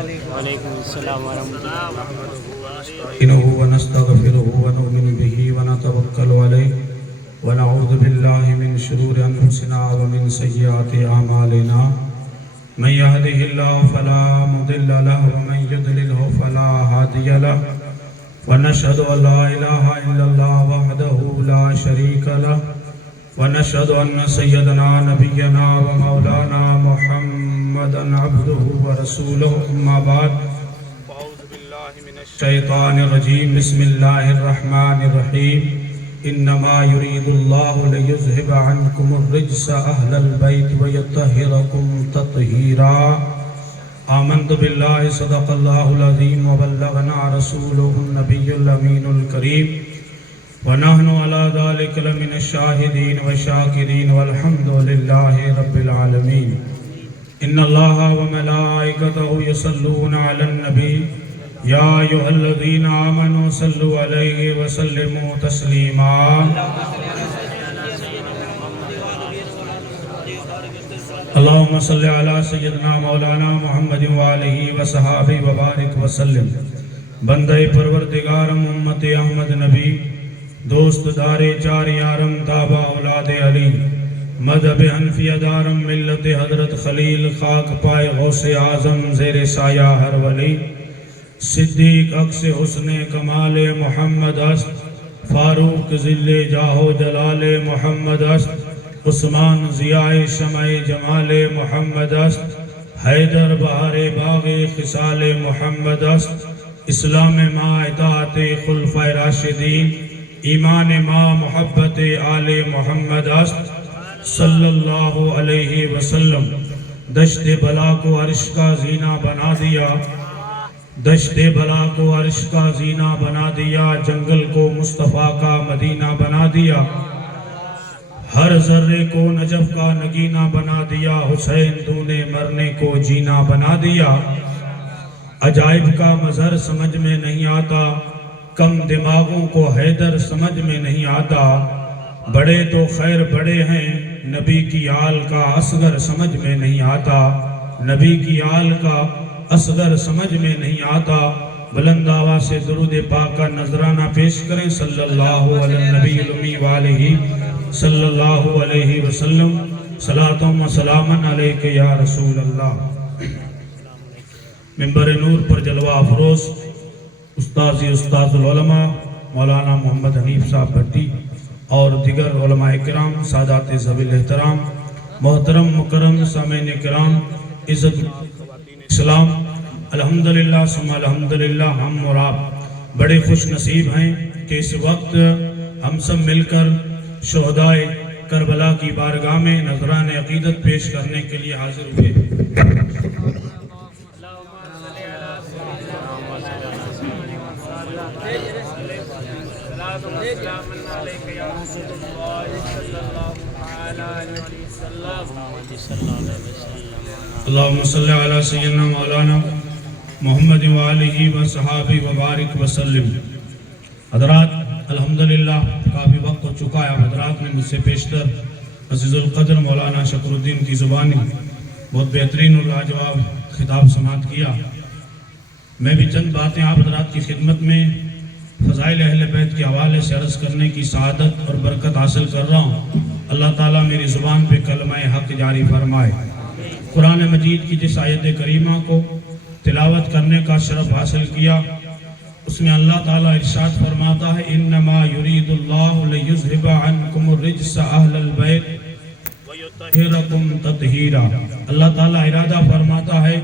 وعلیکم السلام ورحمۃ اللہ نستعینه ونستغفره ونؤمن به ونتوکل علیہ ونعوذ باللہ من شرور انفسنا ومن سیئات اعمالنا من يهده الله فلا مضل له ومن يضلل فلا هادي له ونشهد ان لا اله الا الله وحده لا شريك له ونشهد ان سيدنا نبينا ومولانا محمدا عبده ورسوله اما بعد فاعوذ بالله من الشيطان الرجيم بسم الله الرحمن الرحيم انما يريد الله ليذهب عنكم الرجس اهل البيت ويطهركم تطهيرا آمنت بالله صدق الله العظيم وبلغنا رسوله النبي الأمين الكريم ونحن على ذلك لمن الشاهدين والشاكرين والحمد لله رب العالمين إن الله وملائكته يصلون على النبي يا أيها الذين آمنوا صلوا عليه وسلموا تسليما اللهم صل على سیدنا مولانا محمد وآلہ وصحابہ وبارک وسلم بندہ پروردگارم امت احمد نبی دوست دار چار یارم تابع اولاد علی مذہب حنفیہ دارم ملت حضرت خلیل خاک پائے غوث اعظم زیر سایہ ہر ولی صدیق عکس حسن کمال محمد است فاروق ذل جاہ جلال محمد است عثمان ضیاء شمع جمال محمد است حیدر بہار باغ خصال محمد است اسلام ما اطاعت خلفۂ راشدین ایمان ما محبت آل محمد است صلی اللہ علیہ وسلم دشت بلا کو عرش کا زینہ بنا دیا دشت بلا کو عرش کا زینہ بنا دیا جنگل کو مصطفیٰ کا مدینہ بنا دیا ہر ذرے کو نجف کا نگینہ بنا دیا حسین تو نے مرنے کو جینا بنا دیا عجائب کا مظہر سمجھ میں نہیں آتا کم دماغوں کو حیدر سمجھ میں نہیں آتا بڑے تو خیر بڑے ہیں نبی کی آل کا اصغر سمجھ میں نہیں آتا نبی کی آل کا اصغر سمجھ میں نہیں آتا بلند آواز سے درود پاک کا نذرانہ پیش کریں صلی اللہ علیہ النبی الامی وآلہ صلی اللہ علیہ وسلم صلاۃ و سلام علیک یا رسول اللہ منبر نور پر جلوہ افروز استاذ العلماء مولانا محمد حنیف صاحب بھٹی اور دیگر علماء کرام سادات ذوی الاحترام محترم مکرم سامعین کرام عزت اسلام الحمدللہ ثم الحمدللہ ہم اور آپ بڑے خوش نصیب ہیں کہ اس وقت ہم سب مل کر شہدائے کربلا کی بارگاہ میں نذران عقیدت پیش کرنے کے لیے حاضر ہوئے اللہم صلی علی سیدنا مولانا محمد وآلہ وصحابہ وبارک وسلم حضرات الحمدللہ کافی وقت ہو چکا ہے حضرات نے مجھ سے پیشتر عزیز القدر مولانا شکر الدین کی زبانی بہت بہترین اور لاجواب خطاب سماعت کیا میں بھی چند باتیں آپ حضرات کی خدمت میں فضائل اہل بیت کے حوالے سے عرض کرنے کی سعادت اور برکت حاصل کر رہا ہوں اللہ تعالیٰ میری زبان پہ کلمہ حق جاری فرمائے قرآن مجید کی جس آیت کریمہ کو تلاوت کرنے کا شرف حاصل کیا اس میں اللہ تعالیٰ ارشاد فرماتا ہے انما یرید اللہ لیذھب عنکم الرجس اہل البیت ویطہرکم تطہیرا اللہ تعالیٰ ارادہ فرماتا ہے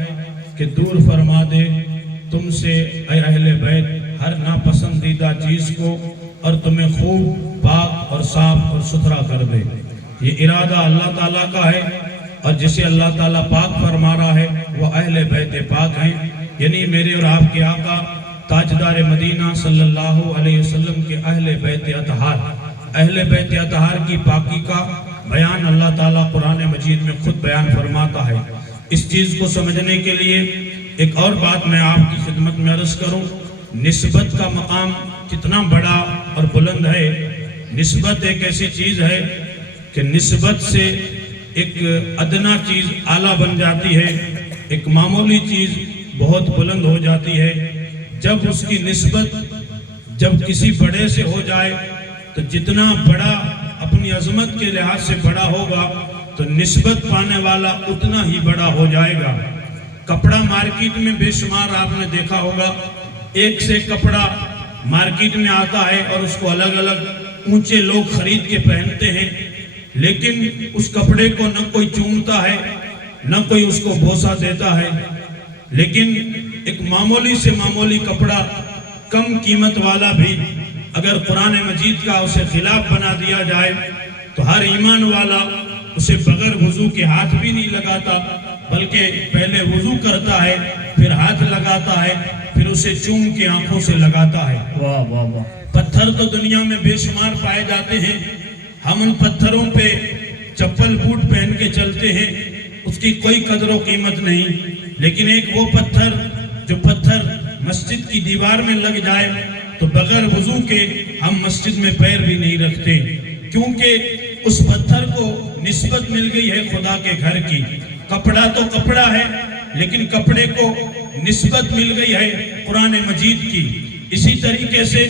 کہ دور فرما دے تم سے اے اہل بیت ہر ناپسندیدہ چیز کو اور تمہیں خوب پاک اور صاف اور ستھرا کر دے یہ ارادہ اللہ تعالیٰ کا ہے اور جسے اللہ تعالیٰ پاک فرما رہا ہے وہ اہل بیت پاک ہیں یعنی میرے اور آپ کے آقا تاجدار مدینہ صلی اللہ علیہ وسلم کے اہل بیت اطہار کی پاکی کا بیان اللہ تعالیٰ قرآن مجید میں خود بیان فرماتا ہے اس چیز کو سمجھنے کے لیے ایک اور بات میں آپ کی خدمت میں عرض کروں نسبت کا مقام کتنا بڑا اور بلند ہے نسبت ایک ایسی چیز ہے کہ نسبت سے ایک ادنا چیز اعلیٰ بن جاتی ہے ایک معمولی چیز بہت بلند ہو جاتی ہے. جب اس کی نسبت جب کسی بڑے سے ہو جائے تو جتنا بڑا اپنی عظمت کے لحاظ سے بڑا ہوگا تو نسبت پانے والا اتنا ہی بڑا ہو جائے گا. کپڑا مارکیٹ میں بے شمار آپ نے دیکھا ہوگا, ایک سے کپڑا مارکیٹ میں آتا ہے اور اس کو الگ الگ اونچے لوگ خرید کے پہنتے ہیں, لیکن اس کپڑے کو نہ کوئی چومتا ہے نہ کوئی اس کو بوسہ دیتا ہے. لیکن ایک معمولی سے معمولی کپڑا کم قیمت والا بھی اگر قرآن مجید کا اسے خلاف بنا دیا جائے تو ہر ایمان والا اسے بغیر وضو کے ہاتھ بھی نہیں لگاتا, بلکہ پہلے وضو کرتا ہے پھر ہاتھ لگاتا ہے پھر اسے چوم کے آنکھوں سے لگاتا ہے. واہ واہ واہ. پتھر تو دنیا میں بے شمار پائے جاتے ہیں, ہم ان پتھروں پہ چپل بوٹ پہن کے چلتے ہیں, اس کی کوئی قدر و قیمت نہیں. لیکن ایک وہ پتھر جو پتھر مسجد کی دیوار میں لگ جائے تو بغیر وضو کے ہم مسجد میں پیر بھی نہیں رکھتے, کیونکہ اس پتھر کو نسبت مل گئی ہے خدا کے گھر کی. کپڑا تو کپڑا ہے لیکن کپڑے کو نسبت مل گئی ہے قرآن مجید کی. اسی طریقے سے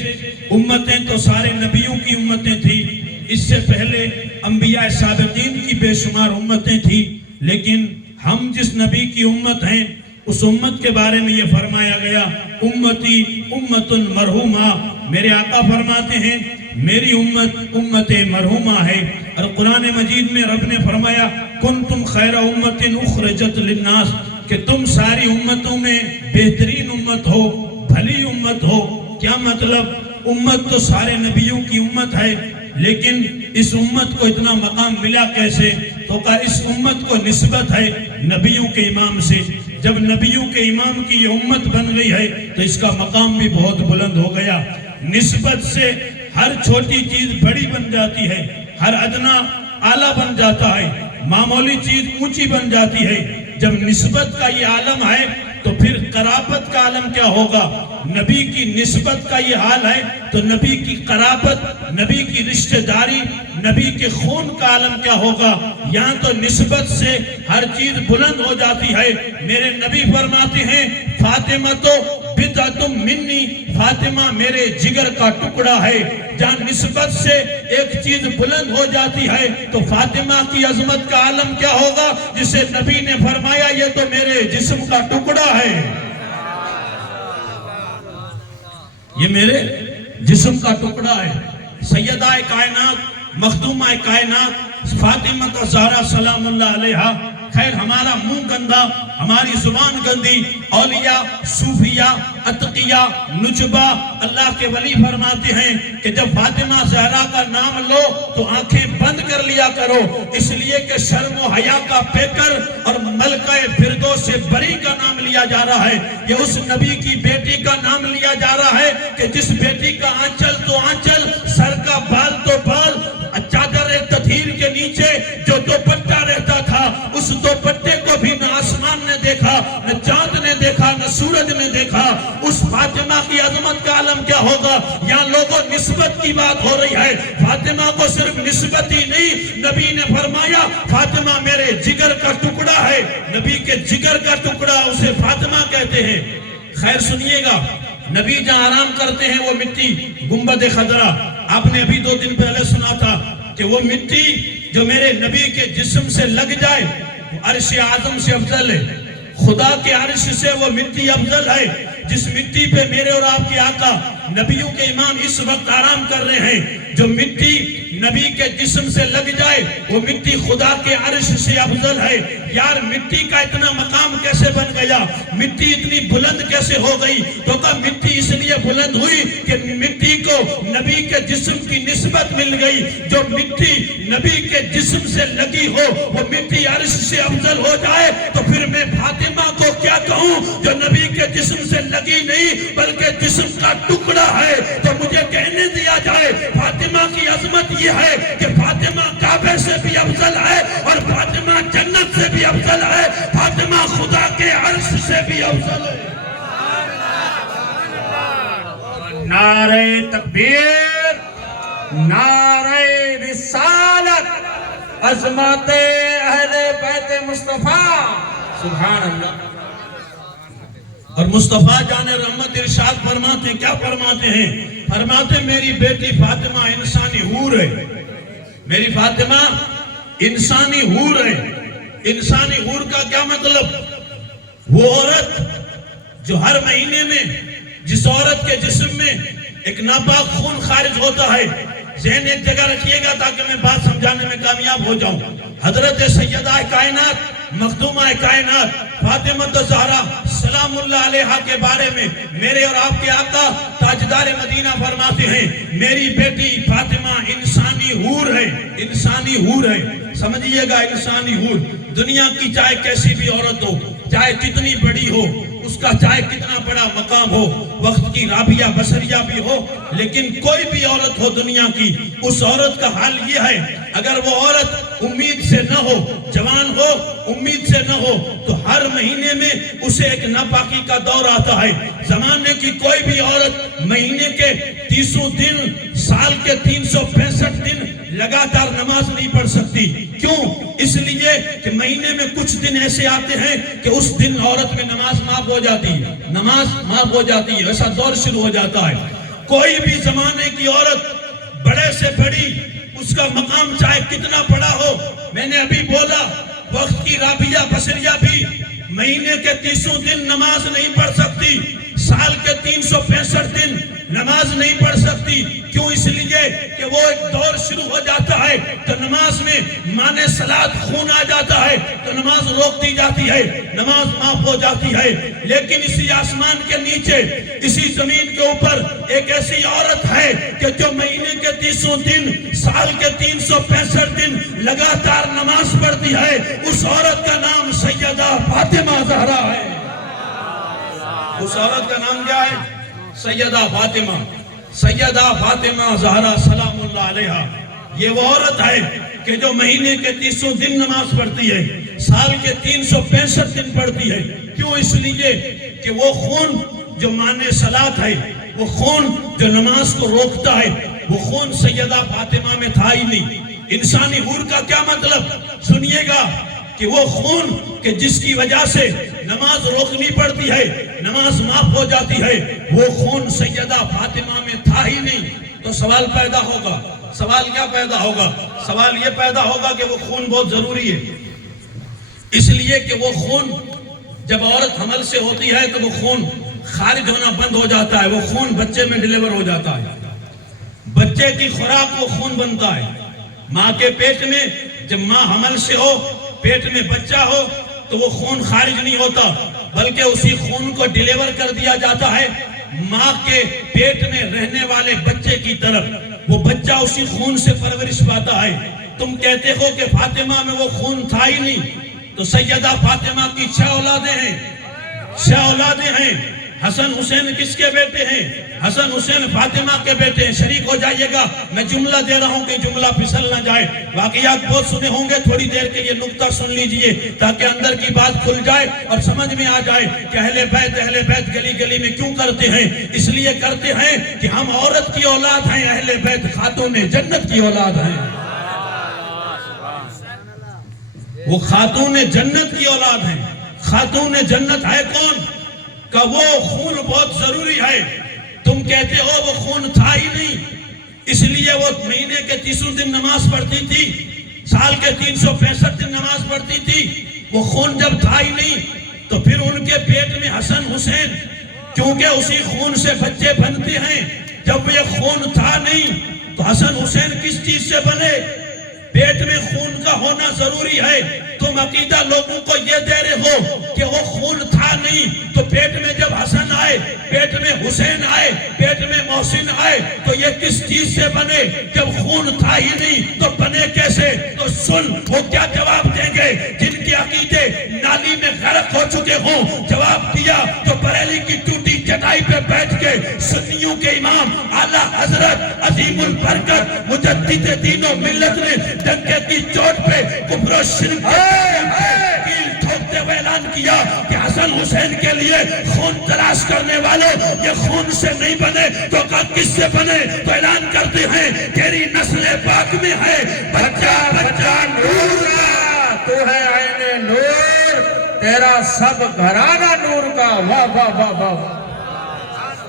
امتیں تو سارے نبیوں کی امتیں تھیں, اس سے پہلے انبیاء سابقین کی بے شمار امتیں تھیں, لیکن ہم جس نبی کی امت ہیں اس امت کے بارے میں یہ فرمایا گیا امتی امت مرحومہ. میرے آقا فرماتے ہیں میری امت امت مرحومہ ہے. اور قرآن مجید میں رب نے فرمایا کنتم خیر امت اخرجت للناس, کہ تم ساری امتوں میں بہترین امت ہو, بھلی امت ہو. کیا مطلب؟ امت تو سارے نبیوں کی امت ہے, لیکن اس امت کو اتنا مقام ملا کیسے؟ تو کہا اس امت کو نسبت ہے نبیوں کے امام سے. جب نبیوں کے امام کی یہ امت بن گئی ہے تو اس کا مقام بھی بہت بلند ہو گیا. نسبت سے ہر چھوٹی چیز بڑی بن جاتی ہے, ہر ادنا اعلیٰ بن جاتا ہے, معمولی چیز اونچی بن جاتی ہے. جب نسبت کا یہ عالم ہے تو پھر قرابت کا عالم کیا ہوگا؟ نبی کی نسبت کا یہ حال ہے تو نبی کی قرابت, نبی کی رشتہ داری, نبی کے خون کا عالم کیا ہوگا؟ یہاں تو نسبت سے ہر چیز بلند ہو جاتی ہے. میرے نبی فرماتے ہیں فاطمہ تو بدعتم منی, فاطمہ میرے جگر کا ٹکڑا ہے. جہاں نسبت سے ایک چیز بلند ہو جاتی ہے تو فاطمہ کی عظمت کا عالم کیا ہوگا جسے نبی نے فرمایا یہ تو میرے جسم کا ٹکڑا ہے, یہ میرے جسم کا ٹکڑا ہے. سیدہ کائنات مخدومہ کائنات فاطمہ الزہرا سلام اللہ علیہا. خیر ہمارا منہ گندا, ہماری زبان گندی, اولیاء, صوفیاء, اتقیاء, نجبہ, اللہ کے ولی فرماتے ہیں کہ جب فاطمہ زہرا کا نام لو تو آنکھیں بند کر لیا کرو, اس لیے کہ شرم و حیا کا پیکر اور ملکہ فردوس بری کا نام لیا جا رہا ہے. یہ اس نبی کی بیٹی کا نام لیا جا رہا ہے کہ جس بیٹی کا آنچل تو آنچل, سر کا بال تو بال, چادر تطہیر کے نیچے جو دوپٹہ رہتا تھا اس دوپٹے کو بھی نہ آسمان نے دیکھا, نہ چاند نے دیکھا, نہ سورج نے دیکھا. اس فاطمہ کی عظمت کا عالم کیا ہوگا؟ یہاں لوگوں نسبت کی بات ہو رہی ہے. فاطمہ کو صرف نسبت ہی نہیں, نبی نے فرمایا فاطمہ میرے جگر کا ٹکڑا ہے. نبی کے جگر کا ٹکڑا اسے فاطمہ کہتے ہیں. خیر سنیے گا, نبی جہاں آرام کرتے ہیں وہ مٹی گنبد خضرا, آپ نے ابھی 2 دن پہلے سنا تھا کہ وہ مٹی جو میرے نبی کے جسم سے لگ جائے وہ عرش اعظم سے افضل ہے. خدا کے عرش سے وہ مٹی افضل ہے جس مٹی پہ میرے اور آپ کے آقا نبیوں کے امام اس وقت آرام کر رہے ہیں. جو مٹی نبی کے جسم سے لگ جائے وہ مٹی خدا کے عرش سے افضل ہے. یار مٹی کا اتنا مقام کیسے بن گیا؟ مٹی اتنی بلند کیسے ہو گئی؟ تو کہا مٹی اس لیے بلند ہوئی کہ مٹی کو نبی کے جسم کی نسبت مل گئی. جو مٹی نبی کے جسم سے لگی ہو وہ مٹی عرش سے افضل ہو جائے تو پھر میں فاطمہ کو کیا کہوں جو نبی کے جسم سے لگی نہیں بلکہ جسم کا ٹکڑا ہے. تو مجھے کہنے دیا جائے فاطمہ کی عظمت یہ ہے کہ فاطمہ کعبے سے بھی افضل ہے اور فاطمہ جنت سے بھی افضل ہے, فاطمہ خدا کے عرش سے بھی افضل ہے. نعرہ تکبیر, نعرہ رسالت, عظمت اہل بیت مصطفیٰ. سبحان اللہ. اور مصطفیٰ جان رحمت ارشاد فرماتے ہیں، کیا فرماتے ہیں؟ فرماتے ہیں میری بیٹی فاطمہ انسانی حور ہے، میری فاطمہ انسانی حور ہے۔ انسانی حور کا کیا مطلب؟ وہ عورت جو ہر مہینے میں جس عورت کے جسم میں ایک ناپاک خون خارج ہوتا ہے، ذہن ایک جگہ رکھیے گا تاکہ میں بات سمجھانے میں کامیاب ہو جاؤں۔ حضرت سیدہ کائنات مخدومہ کائنات فاطمہ الزہرا سلام اللہ علیہا کے بارے میں میرے اور آپ کے آقا تاجدار مدینہ فرماتے ہیں میری بیٹی فاطمہ انسانی حور ہے، انسانی حور ہے۔ سمجھیے گا، انسانی حور، دنیا کی چاہے کیسی بھی عورت ہو، چاہے کتنی بڑی ہو، اس کا چاہے کتنا بڑا مقام ہو، وقت کی رابعہ بصریہ بھی ہو، لیکن کوئی بھی عورت ہو دنیا کی، اس عورت کا حال یہ ہے اگر وہ عورت امید سے نہ ہو، جوان ہو امید سے نہ ہو، تو ہر مہینے میں اسے ایک ناپاکی کا دور آتا ہے۔ زمانے کی کوئی بھی عورت مہینے کے 30 دن، سال کے 365 دن لگاتار نماز نہیں پڑھ سکتی۔ کیوں؟ اس لیے کہ مہینے میں کچھ دن ایسے آتے ہیں کہ اس دن عورت میں نماز معاف ہو جاتی ہے، نماز معاف ہو جاتی ہے، ایسا دور شروع ہو جاتا ہے۔ کوئی بھی زمانے کی عورت بڑے سے بڑی، اس کا مقام چاہے کتنا بڑا ہو، میں نے ابھی بولا وقت کی رابعہ بصریہ بھی مہینے کے 30 دن نماز نہیں پڑھ سکتی، سال کے 365 دن نماز نہیں پڑھ سکتی۔ کیوں؟ اس لیے کہ وہ ایک دور شروع ہو جاتا ہے تو نماز میں مانے صلات خون آ جاتا ہے تو نماز روک دی جاتی ہے، نماز معاف ہو جاتی ہے۔ لیکن اسی آسمان کے نیچے، اسی زمین کے اوپر ایک ایسی عورت ہے کہ جو مہینے کے 30 دن، سال کے 365 دن لگاتار نماز پڑھتی ہے۔ اس عورت کا نام سیدہ فاطمہ زہرا ہے۔ اس عورت کا نام کیا ہے؟ سیدہ فاطمہ، سیدہ فاطمہ زہرا سلام اللہ علیہا۔ یہ وہ عورت ہے کہ جو مہینے کے 30 دن نماز پڑھتی ہے، سال کے 365 دن پڑھتی ہے۔ کیوں؟ اس لیے کہ وہ خون جو مانے صلات ہے، وہ خون جو نماز کو روکتا ہے، وہ خون سیدہ فاطمہ میں تھا ہی نہیں۔ انسانی حور کا کیا مطلب؟ سنیے گا کہ وہ خون کہ جس کی وجہ سے نماز روکنی پڑتی ہے، نماز معاف ہو جاتی ہے، وہ خون سیدہ فاطمہ میں تھا ہی نہیں۔ تو سوال پیدا ہوگا، سوال کیا پیدا ہوگا؟ سوال یہ پیدا ہوگا کہ وہ خون بہت ضروری ہے، اس لیے کہ وہ خون جب عورت حمل سے ہوتی ہے تو وہ خون خارج ہونا بند ہو جاتا ہے، وہ خون بچے میں ڈیلیور ہو جاتا ہے، بچے کی خوراک وہ خون بنتا ہے۔ ماں کے پیٹ میں جب ماں حمل سے ہو، پیٹ میں بچہ ہو تو وہ خون خارج نہیں ہوتا، بلکہ اسی خون کو ڈیلیور کر دیا جاتا ہے ماں کے پیٹ میں رہنے والے بچے کی طرف۔ وہ بچہ اسی خون سے پرورش پاتا ہے۔ تم کہتے ہو کہ فاطمہ میں وہ خون تھا ہی نہیں، تو سیدہ فاطمہ کی 6 اولادیں ہیں، 6 اولادیں ہیں۔ حسن حسین کس کے بیٹے ہیں؟ حسن حسین فاطمہ کے بیٹے ہیں۔ شریک ہو جائیے گا، میں جملہ دے رہا ہوں کہ جملہ پھسل نہ جائے۔ واقعات بہت سنے ہوں گے، تھوڑی دیر کے یہ نکتہ سن لیجئے تاکہ اندر کی بات کھل جائے اور سمجھ میں آ جائے کہ اہل بیت گلی گلی میں کیوں کرتے ہیں۔ اس لیے کرتے ہیں کہ ہم عورت کی اولاد ہیں، اہل بیت خاتون جنت کی اولاد ہیں۔ وہ خاتون جنت کی اولاد ہیں۔ خاتون جنت ہے کون؟ کہ وہ خون بہت ضروری ہے۔ تم کہتے ہو وہ خون تھا ہی نہیں، اس لیے وہ مہینے کے 30 دن نماز پڑھتی تھی، سال کے 365 دن نماز پڑھتی تھی۔ وہ خون جب تھا ہی نہیں تو پھر ان کے پیٹ میں حسن حسین، کیونکہ اسی خون سے بچے بنتے ہیں۔ جب یہ خون تھا نہیں تو حسن حسین کس چیز سے بنے؟ پیٹ میں خون کا ہونا ضروری ہے۔ تم عقیدہ لوگوں کو یہ دے رہے ہو کہ وہ خون تھا نہیں، تو پیٹ میں جب حسن آئے، پیٹ میں حسین آئے، پیٹ میں محسن آئے تو یہ کس چیز سے بنے؟ جب خون تھا ہی نہیں تو بنے کیسے؟ تو سن وہ کیا جواب دیں گے جن کے عقیدے نالی میں غرق ہو چکے ہوں۔ جواب دیا تو بریلی کی ٹوٹی چٹائی پہ بیٹھ کے سنیوں کے امام اعلیٰ حضرت عظیم البرکت مجدد دین و ملت نے ڈنکے کی چوٹ پہ کفر و شرک کیل ٹھوکتے ہوئے اعلان کیا کہ حسن حسین کے لیے خون تلاش کرنے والوں یہ خون سے نہیں بنے تو کس سے بنے؟ تو اعلان کرتے ہیں تیری نسل پاک میں ہے بچہ بچہ نور کا، تو ہے عین نور، تیرا سب گھرانہ نور کا واہ واہ واہ واہ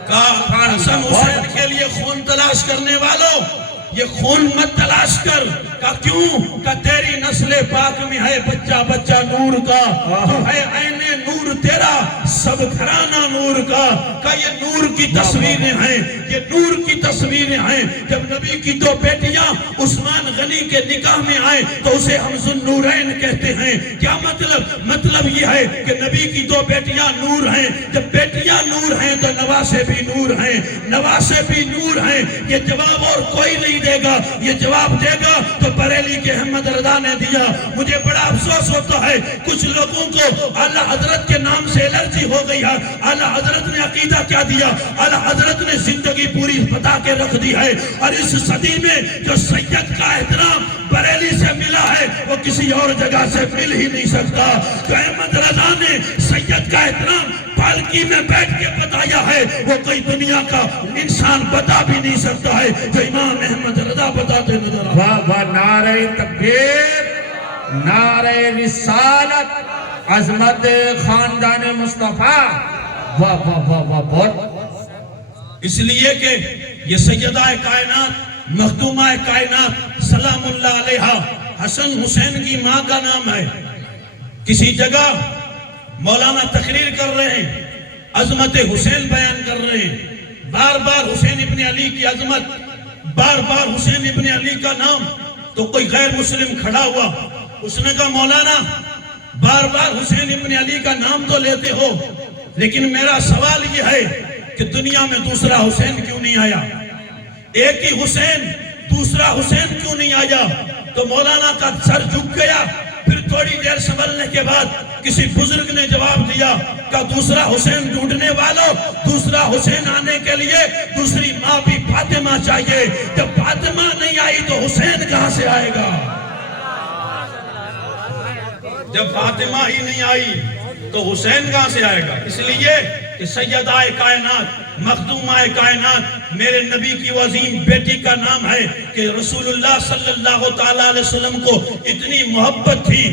واہ حسن حسین کے لیے خون تلاش کرنے والوں یہ خون مت تلاش کر کہ کیوں کہ تیری نسل پاک میں ہے بچہ بچہ نور کا تو ہے عین نور تیرا سب گھرانہ نور کا کہ یہ نور کی تصویریں ہیں یہ نور کی تصویریں ہیں جب نبی کی دو بیٹیاں عثمان غنی کے نکاح میں آئیں تو اسے ہم ذوالنورین کہتے ہیں کیا مطلب یہ ہے کہ نبی کی دو بیٹیاں نور ہیں جب بیٹیاں نور ہیں تو نواسے بھی نور ہیں نواسے بھی نور ہیں یہ جواب اور کوئی نہیں دے گا یہ جواب دے گا تو بریلی کے احمد رضا نے دیا مجھے بڑا افسوس ہوتا ہے کچھ لوگوں کو اعلیٰ حضرت کے نام سے الرجی ہو گئی ہے اعلیٰ حضرت نے عقیدہ کیا دیا اعلیٰ حضرت نے زندگی پوری بتا کے رکھ دی ہے اور اس صدی میں جو سید کا احترام بریلی سے ملا ہے وہ کسی اور جگہ سے مل ہی نہیں سکتا تو احمد رضا نے سید کا احترام پالکی میں بیٹھ کے بتایا ہے وہ کوئی دنیا کا انسان بتا بھی نہیں سکتا ہے جو امام احمد رضا بتاتے نظر آتے واہ واہ نعرہ تکبیر نعرہ رسالت عظمت خاندان مصطفیٰ واہ واہ واہ واہ بہت اس لیے کہ یہ سیدہ کائنات مخدومہ کائنات سلام اللہ علیہا حسن حسین کی ماں کا نام ہے کسی جگہ مولانا تقریر کر رہے ہیں عظمت حسین بیان کر رہے ہیں بار بار حسین ابن علی کی عظمت بار بار حسین ابن علی کا نام تو کوئی غیر مسلم کھڑا ہوا اس نے کہا مولانا بار بار حسین ابن علی کا نام تو لیتے ہو لیکن میرا سوال یہ ہے کہ دنیا میں دوسرا حسین کیوں نہیں آیا ایک ہی حسین دوسرا حسین کیوں نہیں آیا تو مولانا کا سر جھک گیا پھر تھوڑی دیر سنبھلنے کے بعد کسی بزرگ نے جواب دیا کہ دوسرا حسین ڈھونڈنے والوں دوسرا حسین آنے کے لیے دوسری ماں بھی فاطمہ چاہیے جب فاطمہ نہیں آئی تو حسین کہاں سے آئے گا جب فاطمہ ہی نہیں آئی تو حسین کہاں سے آئے گا اس لیے کہ سیدہ کائنات مخدومہ کائنات میرے نبی کی عظیم بیٹی کا نام ہے کہ رسول اللہ صلی اللہ تعالیٰ علیہ وسلم کو اتنی محبت تھی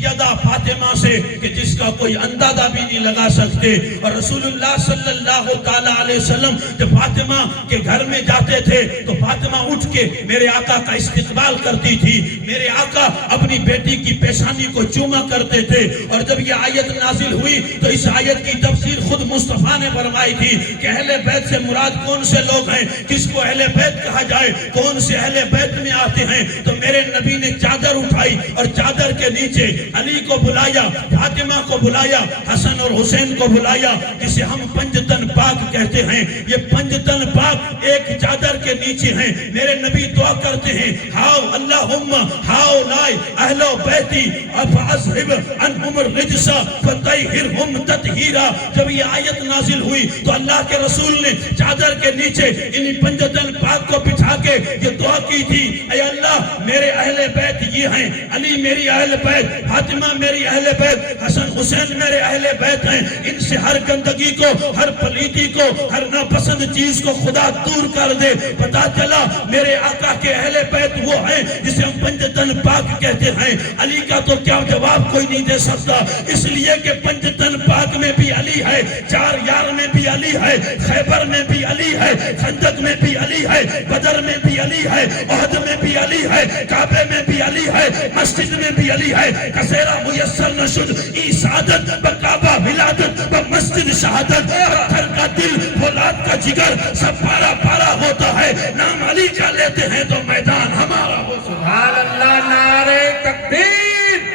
سیدہ فاطمہ سے کہ جس کا کوئی اندازہ بھی نہیں لگا سکتے اور رسول اللہ صلی اللہ تعالیٰ علیہ وسلم جب فاطمہ کے گھر میں جاتے تھے تو فاطمہ اٹھ کے میرے آقا کا استقبال کرتی تھی میرے آقا اپنی بیٹی کی پیشانی کو چوما کرتے تھے اور جب یہ آیت نازل ہوئی تو اس آیت کی تفسیر خود مصطفیٰ نے فرمائی تھی کہ اہل بیت سے مراد کون سے لوگ ہیں کس کو اہل بیت کہا جائے کون سے اہل بیت میں آتے ہیں تو میرے نبی نے چادر اٹھائی اور چادر کے نیچے علی کو بلایا فاطمہ کو بلایا حسن اور حسین کو بلایا جسے ہم پنجتن پاک کہتے ہیں یہ پنجتن پاک ایک چادر کے نیچے ہیں میرے نبی دعا کرتے ہیں ہاؤ اللہم ہاؤ لائے اہل بیتی فاذہب عنہم الرجس فطہرہم تطہیرا جب یہ آیت نازل ہوئی تو اللہ کے رسول نے چادر کے نیچے انہی پنجتن پاک کو بچھا کے یہ دعا کی تھی اے اللہ میرے اہل بیت یہ ہیں علی میری اہل بیت فاطمہ میری اہل بیت حسن حسین میرے اہل بیت ہیں ان سے ہر گندگی کو ہر پلیتی کو ہر ناپسند چیز کو خدا دور کر دے پتا چلا میرے آقا کے اہل بیت وہ ہیں جسے ہم پنجتن پاک کہتے ہیں علی کا تو کیا جواب کوئی نہیں دے سکتا اس لیے کہ پنجتن پاک میں بھی علی ہے چار یار میں بھی علی ہے خیبر میں بھی علی ہے خندق میں بھی علی ہے بدر میں بھی علی ہے احد میں بھی علی ہے کعبے میں بھی علی ہے مسجد میں بھی علی ہے کسیرہ میسر نشد عیسادت بکعبہ ولادت بمسجد شہادت پتھر کا دل فولاد کا جگر سب پارا پارا ہوتا ہے نام علی کا لیتے ہیں تو میدان ہمارا ہو سبحان اللہ نعرہ تکبیر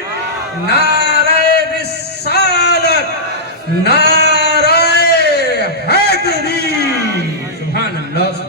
نعرہ رسالت نعرہ حیدری سبحان اللہ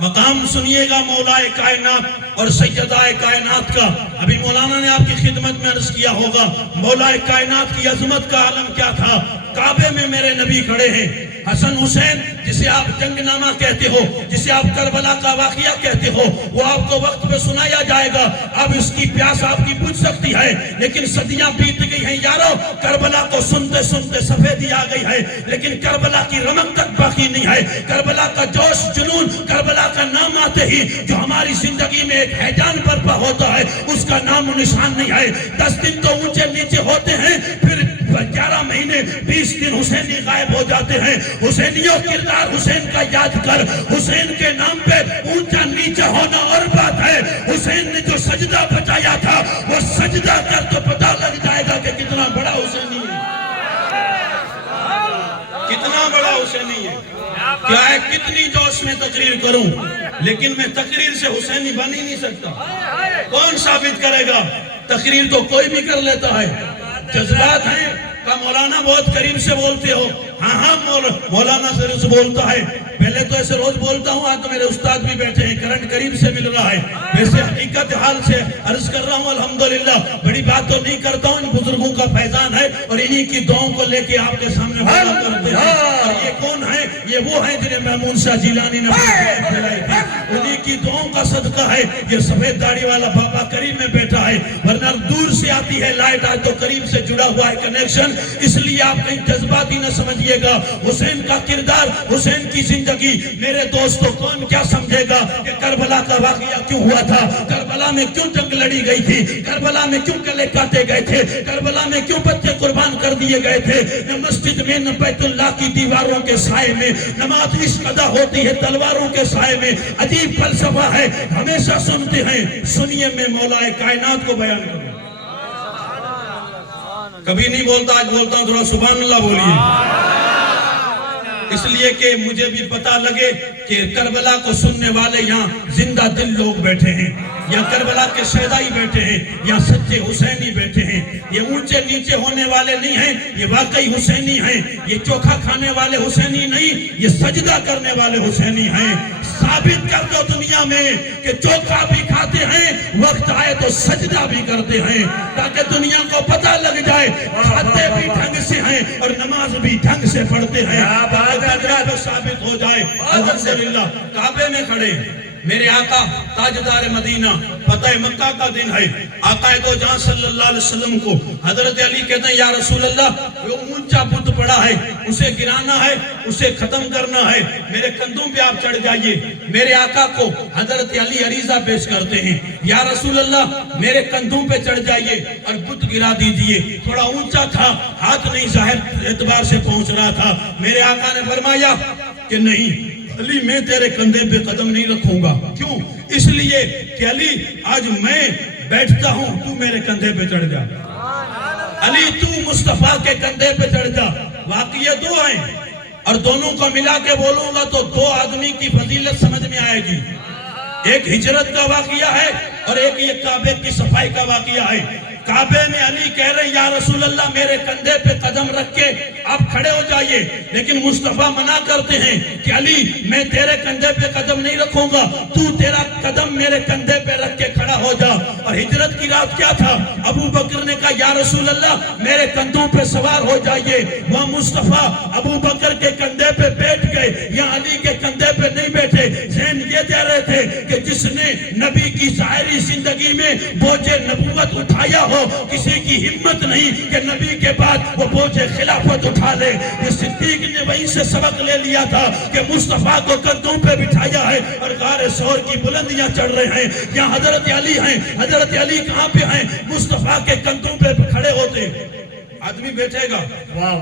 مقام سنیے گا مولا کائنات اور سیدہ کائنات کا ابھی مولانا نے آپ کی خدمت میں عرض کیا ہوگا مولا کائنات کی عظمت کا عالم کیا تھا کعبے میں میرے نبی کھڑے ہیں حسن حسین جسے آپ جنگ نامہ کہتے ہو جسے آپ کربلا کا واقعہ کہتے ہو وہ آپ کو وقت پہ سنایا جائے گا اب اس کی پیاس آپ کی بجھ سکتی ہے لیکن صدیاں بیت گئی ہیں یارو کربلا کو سنتے سنتے سفیدی آ گئی ہے لیکن کربلا کی رمق تک باقی نہیں ہے کربلا کا جوش جنون کربلا کا نام آتے ہی جو ہماری زندگی میں ایک ہیجان برپا ہوتا ہے اس کا نام و نشان نہیں ہے 10 دن تو اونچے نیچے ہوتے ہیں پھر 11 مہینے 20 دن حسینی غائب ہو جاتے ہیں. حسینیوں کردار حسین کا یاد کر. حسین کے نام پہ اونچا نیچا ہونا اور بات ہے. حسین نے جو سجدہ بچایا تھا وہ سجدہ کر تو پتہ لگ جائے گا کہ کتنا بڑا حسینی ہے, کتنا بڑا حسینی ہے. کیا ہے کتنی جوش میں تقریر کروں, لیکن میں تقریر سے حسینی بن ہی نہیں سکتا. کون ثابت کرے گا؟ تقریر تو کوئی بھی کر لیتا ہے. جذبات ہیں کہ مولانا بہت قریب سے بولتے ہو. ہاں مولانا سے بولتا ہے. پہلے تو ایسے روز بولتا ہوں, آج تو میرے استاد بھی بیٹھے ہیں, کرنٹ قریب سے مل رہا ہے. ویسے حقیقت حال سے عرض کر رہا ہوں الحمدللہ. بڑی بات تو نہیں کرتا ہوں, ان بزرگوں کا فیضان ہے اور انہی کی دعاؤں کو لے کے آپ کے سامنے بولا کرتے ہیں. اور یہ کون ہے؟ یہ وہ ہیں جنہیں مامون شاہ جیلانی نے پھیلائی تھی. انہی کی دعاؤں کا صدقہ ہے یہ سفید داڑھی والا بابا قریب میں بیٹھا ہے, ورنہ دور سے آتی ہے لائٹ, آج تو قریب سے جڑا ہوا ہے کنیکشن. اس لیے آپ کہیں جذبات ہی نہ سمجھیے گا. حسین کا کردار, حسین کی زندگی, میرے دوستوں کون کیا سمجھے گا کہ کربلا کا واقعہ کیوں ہوا تھا, کربلا میں کیوں جنگ لڑی گئی تھی, کربلا میں کیوں گلے کاٹے گئے تھے, کربلا میں کیوں بچے قربان کر دیے گئے تھے. نہ مسجد میں نہ بیت اللہ کی دیواروں کے سائے میں نماز اس ادا ہوتی ہے تلواروں کے سائے میں. عجیب فلسفہ ہے, ہمیشہ سنتے ہیں. سنیے میں مولا کائنات کو بیان کروں. کبھی نہیں بولتا, آج بولتا ہوں, تھوڑا سبحان اللہ بولیے. اس لیے کہ مجھے بھی پتہ لگے کہ کربلا کو سننے والے یہاں زندہ دل لوگ بیٹھے ہیں, یا کربلا کے شہدائی بیٹھے ہیں, یا سچے حسینی بیٹھے ہیں. یہ اونچے نیچے ہونے والے نہیں ہیں, یہ واقعی حسینی ہیں. یہ چوکھا کھانے والے حسینی نہیں, یہ سجدہ کرنے والے حسینی ہیں. ثابت کر دو دنیا میں کہ چوکھا بھی کھاتے ہیں, وقت آئے تو سجدہ بھی کرتے ہیں, تاکہ دنیا کو پتہ لگ جائے کھاتے بھی ڈھنگ سے ہیں اور نماز بھی ڈھنگ سے پڑھتے ہیں. ثابت ہو جائے. الحمدللہ کعبے میں کھڑے میرے آقا تاجدار مدینہ, فتح مکہ کا دن ہے. آقا دو جہاں صلی اللہ علیہ وسلم کو حضرت علی کہتے ہیں یا رسول اللہ, وہ اونچا بت پڑا ہے, اسے گرانا ہے, اسے ختم کرنا ہے, میرے کندھوں پہ آپ چڑھ جائیے. میرے آقا کو حضرت علی عریضہ پیش کرتے ہیں, یا رسول اللہ میرے کندھوں پہ چڑھ جائیے اور بت گرا دیجئے. تھوڑا اونچا تھا, ہاتھ نہیں ظاہر اعتبار سے پہنچ رہا تھا. میرے آقا نے فرمایا کہ نہیں علی, میں تیرے کندھے پہ قدم نہیں رکھوں گا. کیوں؟ اس لیے کہ علی آج میں بیٹھتا ہوں, تو میرے کندھے پہ چڑھ جا. علی تو مصطفیٰ کے کندھے پہ چڑھ جا. واقعی دو ہیں اور دونوں کو ملا کے بولوں گا تو دو آدمی کی فضیلت سمجھ میں آئے گی. ایک ہجرت کا واقعہ ہے اور ایک یہ کعبے کی صفائی کا واقعہ ہے. کعبے میں علی کہہ رہے ہیں یا رسول اللہ میرے کندھے پہ قدم رکھ کے آپ کھڑے ہو جائیے, لیکن مصطفیٰ منع کرتے ہیں کہ علی میں تیرے کندھے پہ قدم نہیں رکھوں گا, تو تیرا قدم میرے کندھے پہ رکھ کے کھڑا ہو جا. اور ہجرت کی رات کیا تھا, ابو بکر نے کہا یا رسول اللہ میرے کندھوں پہ سوار ہو جائیے. وہاں مصطفیٰ ابو بکر کے کندھے پہ بیٹھ گئے, یا علی کے کندھے پہ نہیں بیٹھے. ذہن یہ دے رہے تھے کہ جس نے نبی کی ظاہری زندگی میں بوجھ نبوت اٹھایا ہو, کسی کی ہمت نہیں کہ نبی کے بعد وہ بوجھ خلافت اٹھا لے. یہ صدیق نے وہیں سے سبق لے لیا تھا کہ مصطفیٰ کو کندھوں پہ بٹھایا ہے اور غار ثور کی بلندیاں چڑھ رہے ہیں. یہاں حضرت علی ہیں, حضرت علی کہاں پہ ہیں, مصطفیٰ کے کندھوں پہ کھڑے ہوتے. آدمی بیٹھے گا,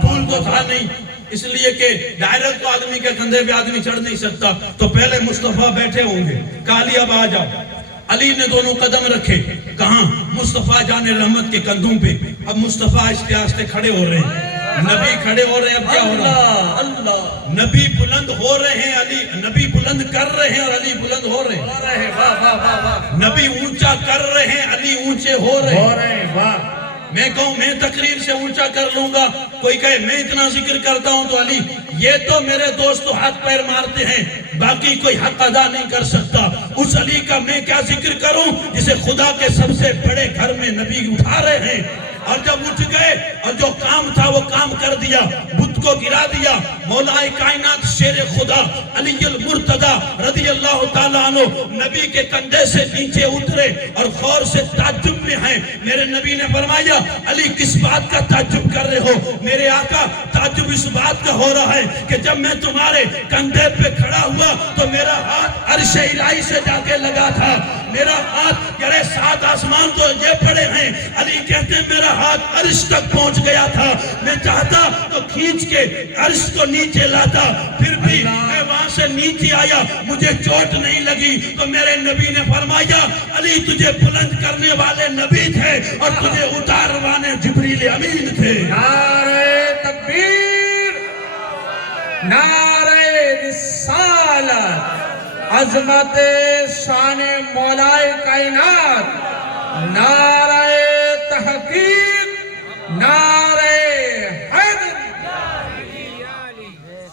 پھول تو تھا نہیں, اس لیے کہ ڈائریکٹ تو آدمی کے کندھے پہ آدمی چڑھ نہیں سکتا, تو پہلے مصطفیٰ بیٹھے ہوں گے. کالی اب آ جاؤ. علی نے دونوں قدم رکھے, کہاں؟ مصطفیٰ جان رحمت کے کندھوں پہ. اب مصطفیٰ آہستہ آہستہ کھڑے ہو رہے ہیں, نبی کھڑے ہو رہے ہیں. اب کیا ہو رہا ہے؟ نبی بلند ہو رہے ہیں, علی نبی بلند کر رہے ہیں اور علی بلند ہو رہے ہیں. نبی اونچا کر رہے ہیں, علی اونچے ہو رہے ہیں. میں کہوں میں تقریر سے اونچا کر لوں گا, کوئی کہے میں اتنا ذکر کرتا ہوں تو علی, یہ تو میرے دوستو ہاتھ پیر مارتے ہیں, باقی کوئی حق ادا نہیں کر سکتا. اس علی کا میں کیا ذکر کروں جسے خدا کے سب سے بڑے گھر میں نبی اٹھا رہے ہیں, اور جب اٹھ گئے اور جو کام تھا وہ کام کر دیا, بت کو گرا دیا. مولا کائنات شیر خدا علی المرتضی رضی اللہ تعالیٰ عنہ نبی کے کندھے سے نیچے اترے اور غور سے تعجب میں ہیں. میرے نبی نے فرمایا علی کس بات کا تعجب کر رہے ہو؟ میرے آقا تعجب اس بات کا ہو رہا ہے کہ جب میں تمہارے کندھے پہ کھڑا ہوا تو میرا ہاتھ عرش الہی سے جا کے لگا تھا, میرا ہاتھ گرے 7 آسمان تو یہ پڑے ہیں. علی کہتے ہیں میرا ہاتھ عرش تک پہنچ گیا تھا, میں چاہتا تو کھینچ کے عرش کو نیچے لاتا, پھر بھی میں وہاں سے نیچے آیا, مجھے چوٹ نہیں لگی. تو میرے نبی نے فرمایا علی تجھے بلند کرنے والے نبی تھے اور تجھے اتاروانے جبریل امین تھے. نعرہ تکبیر, نعرہ رسالت, عظمت شان مولائے کائنات, نعرہ تحقیق, نعرہ حیدر.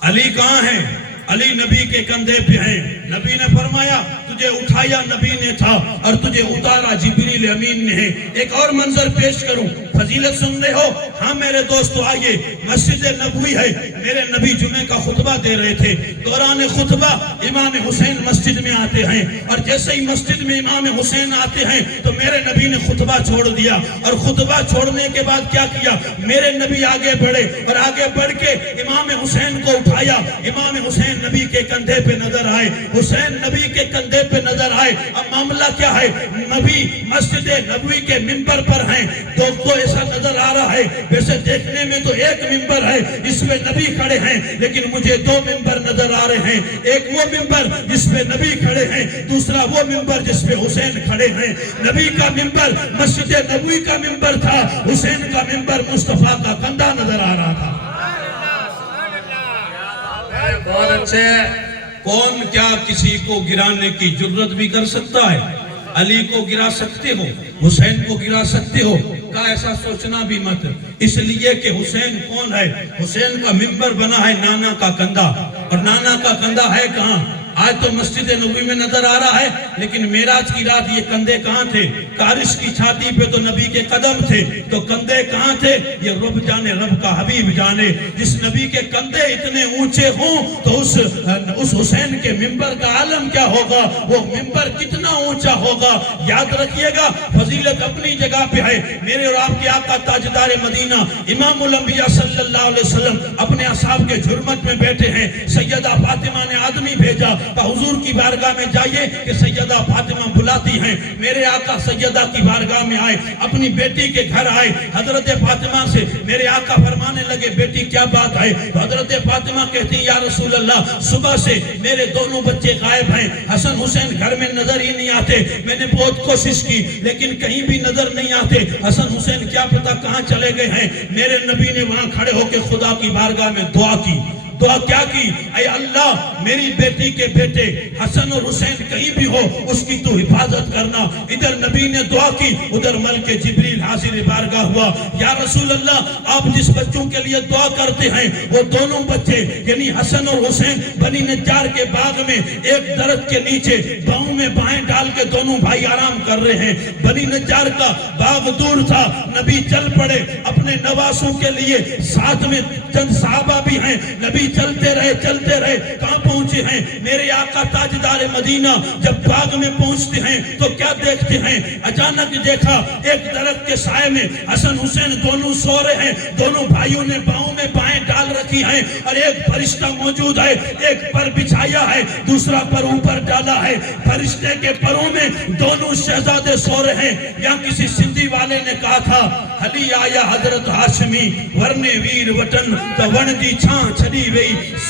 علی کہاں ہیں؟ علی نبی کے کندھے پہ ہیں. نبی نے فرمایا تجھے اٹھایا نبی نے تھا اور تجھے اتارا جبریل امین نے ہے. ایک اور منظر پیش کروں, فضیلت سن رہے ہو؟ ہاں میرے دوستو آئیے, مسجد نبوی ہے, میرے نبی جمعہ کا خطبہ دے رہے تھے. دوران خطبہ امام حسین مسجد میں آتے ہیں, اور جیسے ہی مسجد میں امام حسین آتے ہیں تو میرے نبی نے خطبہ چھوڑ دیا, اور خطبہ چھوڑنے کے بعد کیا کیا, میرے نبی آگے بڑھے اور آگے بڑھ کے امام حسین کو اٹھایا. امام حسین نبی کے کندھے پہ نظر آئے, حسین نبی کے کندھے پہ نظر آئے. اب معاملہ کیا ہے, نبی مسجد نبوی کے منبر پر ہیں. تو ایسا نظر آ رہا ہے ویسے دیکھنے میں تو ایک منبر ہے اس میں نبی کھڑے ہیں, لیکن مجھے 2 منبر نظر آ رہے ہیں. ایک وہ منبر جس پہ نبی کھڑے ہیں, دوسرا وہ منبر جس پہ حسین کھڑے ہیں. نبی کا منبر مسجد نبوی کا منبر تھا, حسین کا منبر مصطفیٰ کا کندھا نظر آ رہا تھا. بہت اچھے. کون کیا کسی کو گرانے کی جرت بھی کر سکتا ہے؟ علی کو گرا سکتے ہو, حسین کو گرا سکتے ہو, کا ایسا سوچنا بھی مت. اس لیے کہ حسین کون ہے؟ حسین کا منبر بنا ہے نانا کا کندھا, اور نانا کا کندھا ہے کہاں؟ آج تو مسجد نبوی میں نظر آ رہا ہے, لیکن معراج کی رات یہ کندھے کہاں تھے؟ کارش کی چھاتی پہ تو نبی کے قدم تھے, تو کندھے کہاں تھے؟ یہ رب جانے, رب کا حبیب جانے. جس نبی کے کندھے اتنے اونچے ہوں تو اس حسین کے منبر کا عالم کیا ہوگا, وہ منبر کتنا اونچا ہوگا. یاد رکھیے گا, فضیلت اپنی جگہ پہ ہے. میرے اور آپ کے آقا تاجدار مدینہ امام الانبیاء صلی اللہ علیہ وسلم اپنے اصحاب کے جھرمٹ میں بیٹھے ہیں. سیدہ فاطمہ نے آدمی بھیجا, حضور کی بارگاہ میں جائیے کہ سیدہ فاطمہ بلاتی ہیں. میرے آقا سیدہ کی بارگاہ میں آئے, اپنی بیٹی کے گھر آئے. حضرت فاطمہ سے میرے آقا فرمانے لگے بیٹی کیا بات ہے؟ حضرت فاطمہ کہتی یا رسول اللہ, صبح سے میرے دونوں بچے غائب ہیں, حسن حسین گھر میں نظر ہی نہیں آتے. میں نے بہت کوشش کی لیکن کہیں بھی نظر نہیں آتے. حسن حسین کیا پتا کہاں چلے گئے ہیں. میرے نبی نے وہاں کھڑے ہو کے خدا کی بارگاہ میں دعا کی. دعا کیا کی؟ اے اللہ میری بیٹی کے بیٹے حسن اور حسین کہیں بھی ہو اس کی تو حفاظت کرنا. ادھر نبی نے دعا کی, ادھر ملک جبریل حاضر بارگاہ ہوا. یا رسول اللہ, آپ جس بچوں کے لیے دعا کرتے ہیں وہ دونوں بچے یعنی حسن اور حسین بنی نجار کے باغ میں ایک درخت کے نیچے باؤں میں بائیں ڈال کے دونوں بھائی آرام کر رہے ہیں. بنی نجار کا باغ دور تھا, نبی چل پڑے اپنے نواسوں کے لیے, ساتھ میں چند صحابہ بھی ہیں. نبی چلتے رہے کہاں پہنچے ہیں؟ میرے آقا تاجدار مدینہ جب باغ میں پہنچتے ہیں تو کیا دیکھتے ہیں؟ اچانک دیکھا ایک درخت کے سائے میں حسن حسین دونوں سو رہے ہیں. دونوں بھائیوں نے باؤں میں بائیں ڈال رکھی ہیں, اور ایک فرشتہ موجود ہے, ایک پر بچھایا ہے, دوسرا پر اوپر ڈالا ہے. فرشتے کے پروں میں دونوں شہزادے سو رہے ہیں. یا کسی سندھی والے نے کہا تھا, علی آیا حضرت ہاشمی ورنے ویر وطن تو ون دی چھان چھڑی وئی,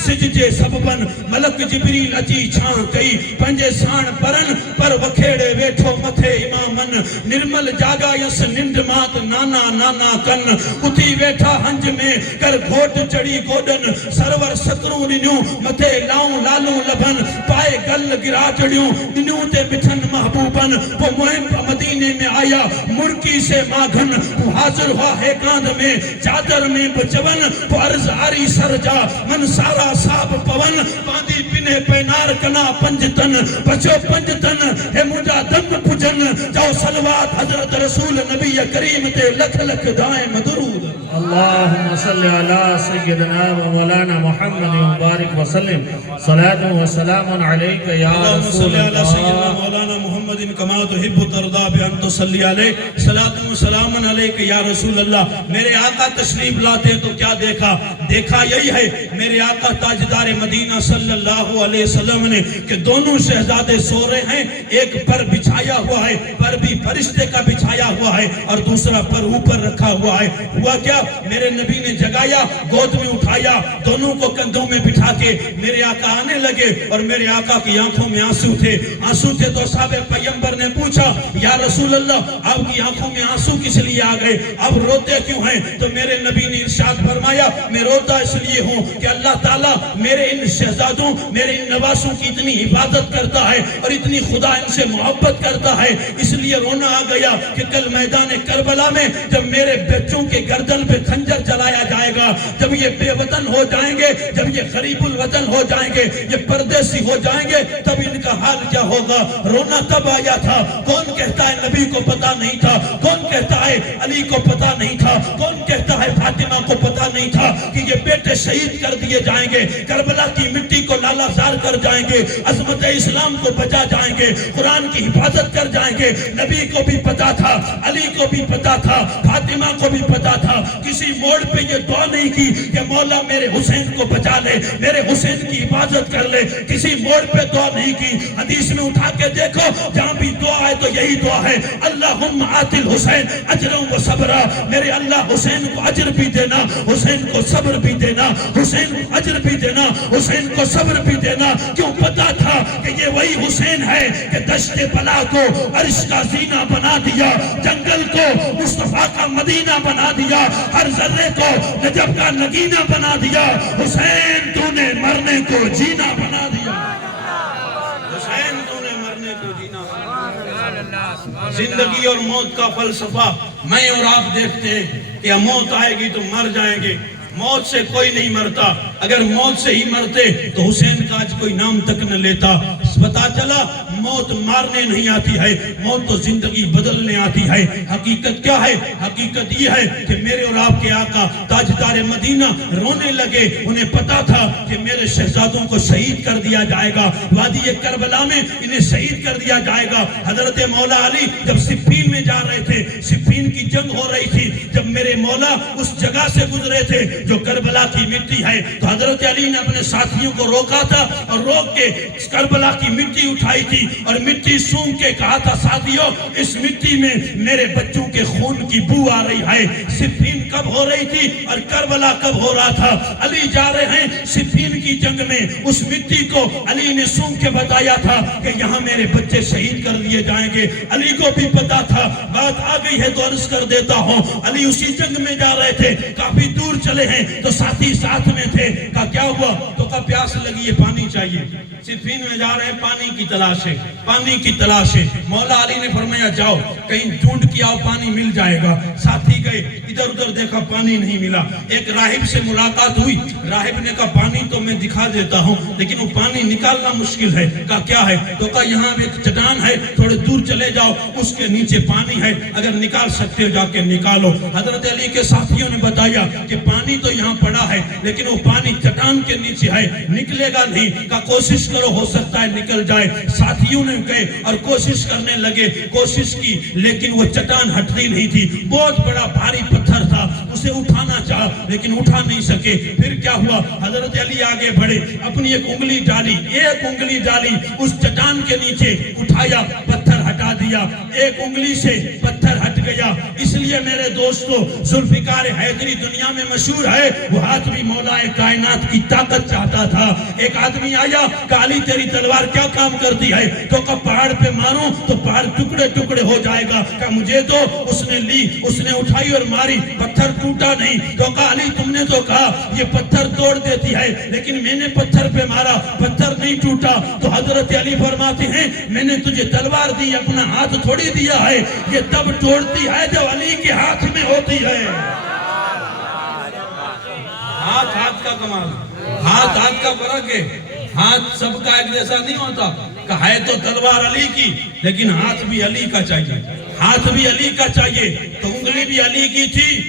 سججے سببن ملک جبریل اچی چھان کئی, پنجے سان پرن پر وکھیڑے ویٹھو متھے امامن, نرمل جاگا یس نند مات نانا نانا کن, اتی ویٹھا ہنج میں کر گھوٹ چڑی گوڈن, سرور ستروں ننیوں متھے لاؤں لالوں لبن, پائے گل گرا چڑیوں ننیوں تے بچھن محبوبن. وہ مہم مدینے میں آیا مرکی سے ماغن, وہ حاضر ہوا ہے کاندھ میں چادر میں بچون, وہ عرض آری سر جا من سارا صاحب پون, باندی پنے پینار کنا پنجتن, بچو پنجتن ہے مجھا دم پجن, جاؤ سلوات حضرت رسول نبی کریم تے لکھ لکھ دائیں مدرود. اللهم صل على سيدنا ومولانا محمد وبارك وسلم صلاة وسلام عليك يا اللهم رسول صل على سيدنا الله مولانا محمد كما تحب ترضى بأن تصلي عليه صلاة وسلام عليك یا رسول اللہ. میرے آقا تشریف لاتے تو کیا دیکھا یہی ہے میرے آقا تاجدار مدینہ صلی اللہ علیہ وسلم نے کہ دونوں شہزادے سو رہے ہیں. ایک پر بچھایا ہوا ہے, پر بھی فرشتے کا بچھایا ہوا ہے, اور دوسرا پر اوپر رکھا ہوا ہے. ہوا کیا, میرے نبی نے جگایا, گود میں اٹھایا, دونوں کو کندھوں میں بٹھا کے میرے آقا آنے لگے, اور میرے آقا کی آنکھوں میں آنسو تھے تو صاحب پیغمبر نے پوچھا یا رسول اللہ آپ کی آنکھوں میں آنسو کس لیے آ گئے, اب روتے کیوں ہیں؟ تو میرے نبی نے ارشاد فرمایا میں روتا اس لیے ہوں کہ اللہ تعالیٰ میرے ان شہزادوں, میرے ان نواسوں کی اتنی حفاظت کرتا ہے اور اتنی خدا ان سے محبت کرتا ہے, اس لیے رونا آ گیا کہ کل میدان کربلا میں جب میرے بچوں کے گردن پہ خنجر چلایا جائے گا, جب یہ بے وطن ہو جائیں گے, جب یہ غریب الوطن ہو جائیں گے, یہ پردیسی ہو جائیں گے, تب ان کا حال کیا ہوگا. رونا تب آیا تھا. کون کہتا ہے نبی کو پتا نہیں تھا, کون کہتا ہے علی کو پتا نہیں تھا, کون کہتا ہے فاطمہ کو پتا نہیں تھا کہ یہ بیٹے شہید کر دیے جائیں گے, کربلا کی مٹی کو لالا زار کر جائیں گے, عظمت اسلام کو بچا جائیں گے, قرآن کی حفاظت کر جائیں گے. نبی کو بھی پتا تھا, علی کو بھی پتا تھا, فاطمہ کو بھی پتا تھا. کسی موڑ پہ یہ دعا نہیں کی کہ مولا میرے حسین کو بچا لے, میرے حسین کی حفاظت کر لے. کسی موڑ پہ دعا نہیں کی. حدیث میں اٹھا کے دیکھو, جہاں بھی دعا ہے تو یہی دعا ہے, اللہم آت الحسین اجرا و صبرا. میرے اللہ حسین کو اجر بھی دینا, حسین کو صبر بھی دینا, حسین کو اجر بھی دینا, حسین کو صبر بھی دینا. کیوں پتا تھا کہ یہ وہی حسین ہے کہ دشت بلا کو عرش کا زینہ بنا دیا, جنگل کو مصطفیٰ کا مدینہ بنا دیا, ہر ذرے کو نجف کا نگینہ بنا دیا. حسین تو نے مرنے کو جینا بنا دیا, حسین تو نے مرنے کو جینا بنا دیا. زندگی اور موت کا فلسفہ میں اور آپ دیکھتے ہیں کہ موت آئے گی تو مر جائیں گے. موت سے کوئی نہیں مرتا. اگر موت سے ہی مرتے تو حسین کا آج کوئی نام تک نہ لیتا. پتا چلا موت مارنے نہیں آتی ہے, موت تو زندگی بدلنے آتی ہے. حقیقت کیا ہے؟ حقیقت یہ ہے کہ میرے اور آپ کے آقا تاجدار مدینہ رونے لگے. انہیں پتا تھا کہ میرے شہزادوں کو شہید کر دیا جائے گا, وادی کربلا میں انہیں شہید کر دیا جائے گا. حضرت مولا علی جب صفین میں جا رہے تھے, صفین کی جنگ ہو رہی تھی, جب میرے مولا اس جگہ سے گزرے تھے جو کربلا کی مٹی ہے, تو حضرت علی نے اپنے ساتھیوں کو روکا تھا اور روک کے کربلا کی مٹی اٹھائی تھی اور مٹی سونگ کے کہا تھا ساتھیوں اس مٹی میں میرے بچوں کے خون کی بو آ رہی ہے. صفین کب ہو رہی تھی اور کربلا کب ہو رہا تھا؟ علی جا رہے ہیں صفین کی جنگ میں, اس مٹی کو علی نے سونگ کے بتایا تھا کہ یہاں میرے بچے شہید کر دیے جائیں گے. علی کو بھی پتا تھا, بات آ گئی ہے تو عرض کر دیتا ہوں. علی اسی جنگ میں جا رہے تھے, کافی دور چلے ہیں تو ساتھی ساتھ میں تھے. کہا کیا ہوا؟ تو کہا پیاس لگی ہے, پانی چاہیے. صفین میں جا رہے ہیں, پانی کی تلاش ہے, پانی کی تلاش ہے. مولا علی نے فرمایا جاؤ کہیں ڈھونڈ کے آؤ, پانی مل جائے گا. ساتھی گئے, ادھر ادھر دیکھا, پانی نہیں ملا. ایک راہب سے ملاقات ہوئی, راہب نے کہا پانی تو میں دکھا دیتا ہوں لیکن وہ پانی نکالنا مشکل ہے. کہا کیا ہے؟ تو کہا یہاں ایک چٹان ہے, تھوڑے دور چلے جاؤ, اس کے نیچے پانی ہے, اگر نکال سکتے ہو جا کے نکالو. حضرت علی کے ساتھیوں نے بتایا کہ پانی تو یہاں پڑا ہے لیکن وہ پانی چٹان کے نیچے ہے, نکلے گا نہیں. کہا کوشش کرو, ہو سکتا ہے نکل جائے. ساتھیوں نے گئے اور کوشش کرنے لگے, کوشش کی لیکن وہ چٹان ہٹتی نہیں تھی. بہت بڑا بھاری پتھر تھا, اسے اٹھانا چاہا لیکن اٹھا نہیں سکے. پھر کیا ہوا؟ حضرت علی آگے بڑھے, اپنی ایک انگلی ڈالی, ایک انگلی ڈالی, اس چٹان کے نیچے اٹھایا, پتھر ہٹا دیا. ایک انگلی سے پتھر ہٹ گیا. اس لیے میرے دوستو ذوالفقار حیدری دنیا میں مشہور ہے, وہ ہاتھ بھی مولا کائنات کی طاقت چاہتا تھا. ایک آدمی آیا, کالی تیری تلوار کیا کام کرتی ہے؟ تو کہا پہاڑ پہ ماروں تو پہاڑ ٹکڑے ٹکڑے ہو جائے گا. کہا مجھے تو. اس نے لی, اس نے اٹھائی اور ماری, پتھر ٹوٹا نہیں. تو کہا علی تم نے تو کہا یہ پتھر توڑ دیتی ہے لیکن میں نے پتھر پہ مارا, پتھر نہیں ٹوٹا. تو حضرت علی فرماتے ہیں میں نے تجھے تلوار دی, اپنا ہاتھ تھوڑی دیا ہے, یہ تب توڑتی ہے جب علی کے ہاتھ میں ہوتی ہے. ہاتھ ہاتھ کا کمال, ہاتھ ہاتھ کا فرق ہے. ہاتھ سب کا ایک جیسا نہیں ہوتا. کہ ہے تو تلوار علی کی لیکن ہاتھ بھی علی کا چاہیے, ہاتھ بھی علی کا چاہیے. تو انگلی بھی علی کی تھی,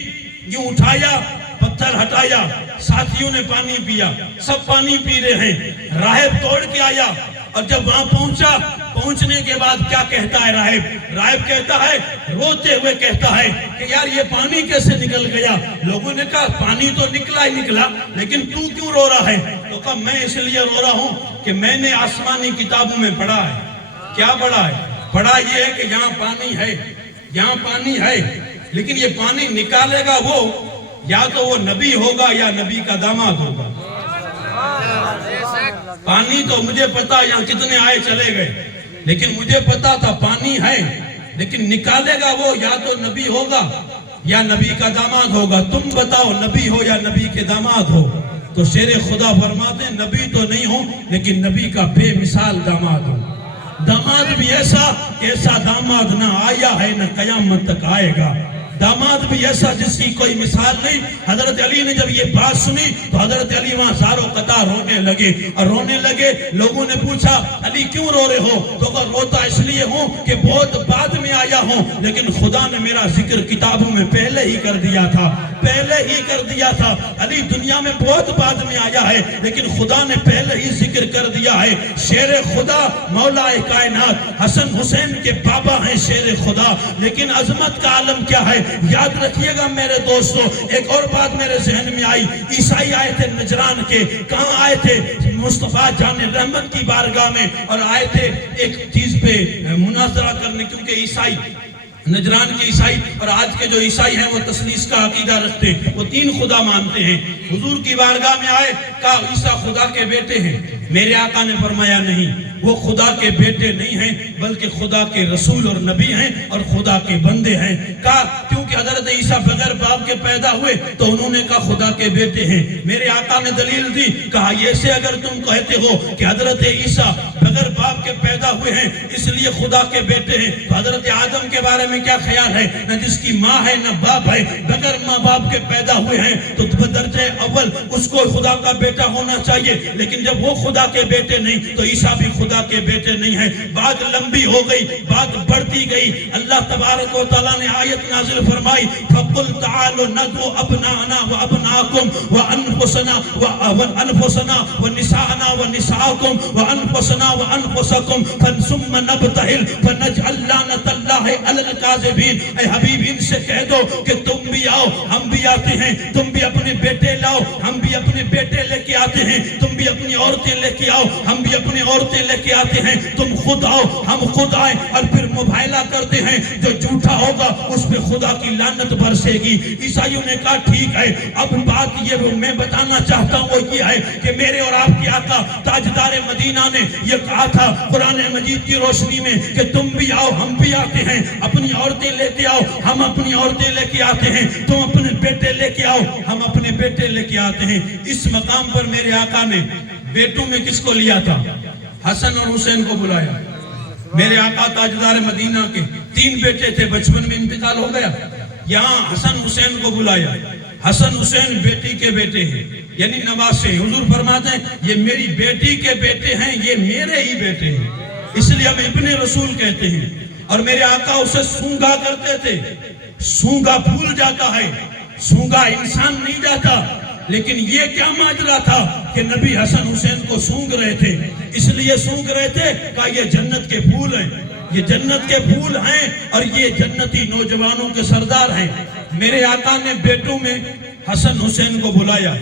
یوں اٹھایا پتھر ہٹایا ساتھیوں نے پانی پیا سب پانی پی رہے ہیں راہب توڑ کے آیا اور جب وہاں پہنچا پہنچنے کے بعد کیا کہتا ہے راہب کہتا ہے روتے ہوئے کہتا ہے کہ یار یہ پانی کیسے نکل گیا لوگوں نے کہا پانی تو نکلا ہی نکلا لیکن تو کیوں رو رہا ہے تو کہا میں اس لیے رو رہا ہوں کہ میں نے آسمانی کتابوں میں پڑھا ہے کیا پڑھا ہے پڑھا یہ ہے کہ یہاں پانی ہے لیکن یہ پانی نکالے گا وہ یا تو وہ نبی ہوگا یا نبی کا داماد ہوگا پانی تو مجھے پتا یہاں کتنے آئے چلے گئے لیکن مجھے پتا تھا پانی ہے لیکن نکالے گا وہ یا تو نبی ہوگا یا نبی کا داماد ہوگا تم بتاؤ نبی ہو یا نبی کے داماد ہو تو شیر خدا فرماتے ہیں نبی تو نہیں ہو لیکن نبی کا بے مثال داماد ہو داماد بھی ایسا داماد نہ آیا ہے نہ قیامت تک آئے گا داماد بھی ایسا جس کی کوئی مثال نہیں حضرت علی نے جب یہ بات سنی تو حضرت علی وہاں زارو قطار رونے لگے لوگوں نے پوچھا علی کیوں رو رہے ہو تو کہا روتا اس لیے ہوں کہ بہت بعد میں آیا ہوں لیکن خدا نے میرا ذکر کتابوں میں پہلے ہی کر دیا تھا علی دنیا میں بہت بعد میں آیا ہے لیکن خدا نے پہلے ہی ذکر کر دیا ہے شیر خدا مولا کائنات حسن حسین کے بابا ہیں شیر خدا لیکن عظمت کا عالم کیا ہے یاد رکھیے گا میرے دوستو ایک اور بات میرے ذہن میں آئی عیسائی آئے تھے نجران کے کہاں آئے تھے مصطفیٰ جان رحمت کی بارگاہ میں اور آئے تھے ایک چیز پہ مناظرہ کرنے کیونکہ عیسائی نجران کے عیسائی اور آج کے جو عیسائی ہیں وہ تثلیث کا عقیدہ رکھتے ہیں وہ 3 خدا مانتے ہیں حضور کی بارگاہ میں آئے کہا عیسیٰ خدا کے بیٹے ہیں میرے آقا نے فرمایا نہیں وہ خدا کے بیٹے نہیں ہیں بلکہ خدا کے رسول اور نبی ہیں اور خدا کے بندے ہیں کہا کیونکہ حضرت عیسیٰ بغیر باپ کے پیدا ہوئے تو انہوں نے کہا خدا کے بیٹے ہیں میرے آقا نے دلیل دی کہا یہ سے اگر تم کہتے ہو کہ حضرت عیسیٰ بغیر باپ کے پیدا ہوئے ہیں اس لیے خدا کے بیٹے ہیں تو حضرت آدم کے بارے میں کیا خیال ہے نہ جس کی ماں ہے نہ باپ ہے بغیر ماں باپ کے پیدا ہوئے ہیں تو بدرجہ اول اس کو خدا کا بیٹا ہونا چاہیے لیکن جب وہ خدا کے بیٹے نہیں تو عیسیٰ بھی خدا کے بیٹے نہیں ہیں بات لمبی ہو گئی بات بڑھتی گئی اللہ تبارک و تعالیٰ نے آیت نازل فرمائی فَقُلْ تَعَالُوا نَدْعُ أَبْنَاءَنَا وَأَبْنَاءَكُمْ وَأَنفُسَنَا وَنِسَاءَنَا وَنِسَاءَكُمْ وَأَنفُسَنَا وَأَنفُسَكُمْ فَنْسُمَّ نَبْتَهِلْ فَنَجْعَلْ لَعْنَةَ اللَّهِ عَلَى الْكَاذِبِينَ اے حبیب ان سے کہہ دو کہ تم بھی آؤ ہم بھی آتے ہیں تم بھی اپنے بیٹے لاؤ ہم بھی اپنے بیٹے لے کے آتے ہیں تم بھی اپنی عورتیں لے کے آؤ ہم بھی اپنی عورتیں لے کے آتے ہیں تم خود آؤ ہم خود آئیں اور پھر مباہلہ کرتے ہیں جو جھوٹا ہوگا اس پہ خدا کی لعنت برسے گی عیسائیوں نے کہا ٹھیک ہے اب بات یہ میں بتانا چاہتا ہوں وہ یہ ہے کہ میرے اور آپ کے آقا تاجدار مدینہ نے یہ کہا تھا قرآن مجید کی روشنی میں کہ تم بھی آؤ ہم بھی آتے ہیں اپنی عورتیں لے کے آؤ ہم اپنی عورتیں لے کے آتے ہیں تم اپنے بیٹے لے کے آؤ ہم اپنے بیٹے لے کے آتے ہیں اس مقام پر میرے آقا نے بیٹوں میں کس کو لیا تھا حسن اور حسین کو بلایا میرے آقا تاجدار مدینہ کے 3 بیٹے تھے بچپن میں انتقال ہو گیا یہاں حسن حسین کو بلایا حسن حسین بیٹی کے بیٹے ہیں یعنی نواسے حضور فرماتے ہیں یہ میری بیٹی کے بیٹے ہیں یہ میرے ہی بیٹے ہیں اس لیے ہم ابن رسول کہتے ہیں اور میرے آقا اسے سونگا کرتے تھے سونگا بھول جاتا ہے سونگا انسان نہیں جاتا لیکن یہ کیا ماجرا تھا کہ نبی حسن حسین کو سونگ رہے تھے اس لیے سونگ رہے تھے کہ یہ جنت کے پھول ہیں یہ جنت کے پھول ہیں اور یہ جنتی نوجوانوں کے سردار ہیں میرے آقا نے بیٹوں میں حسن حسین کو بلایا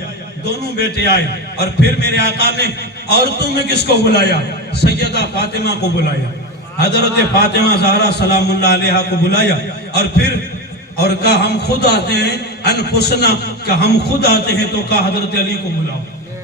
دونوں بیٹے آئے اور پھر میرے آقا نے عورتوں میں کس کو بلایا سیدہ فاطمہ کو بلایا حضرت فاطمہ زہرا سلام اللہ علیہا کو بلایا اور پھر اور کہا ہم خود آتے ہیں انفسنا کہ ہم خود آتے ہیں تو کہا حضرت علی کو بلاؤ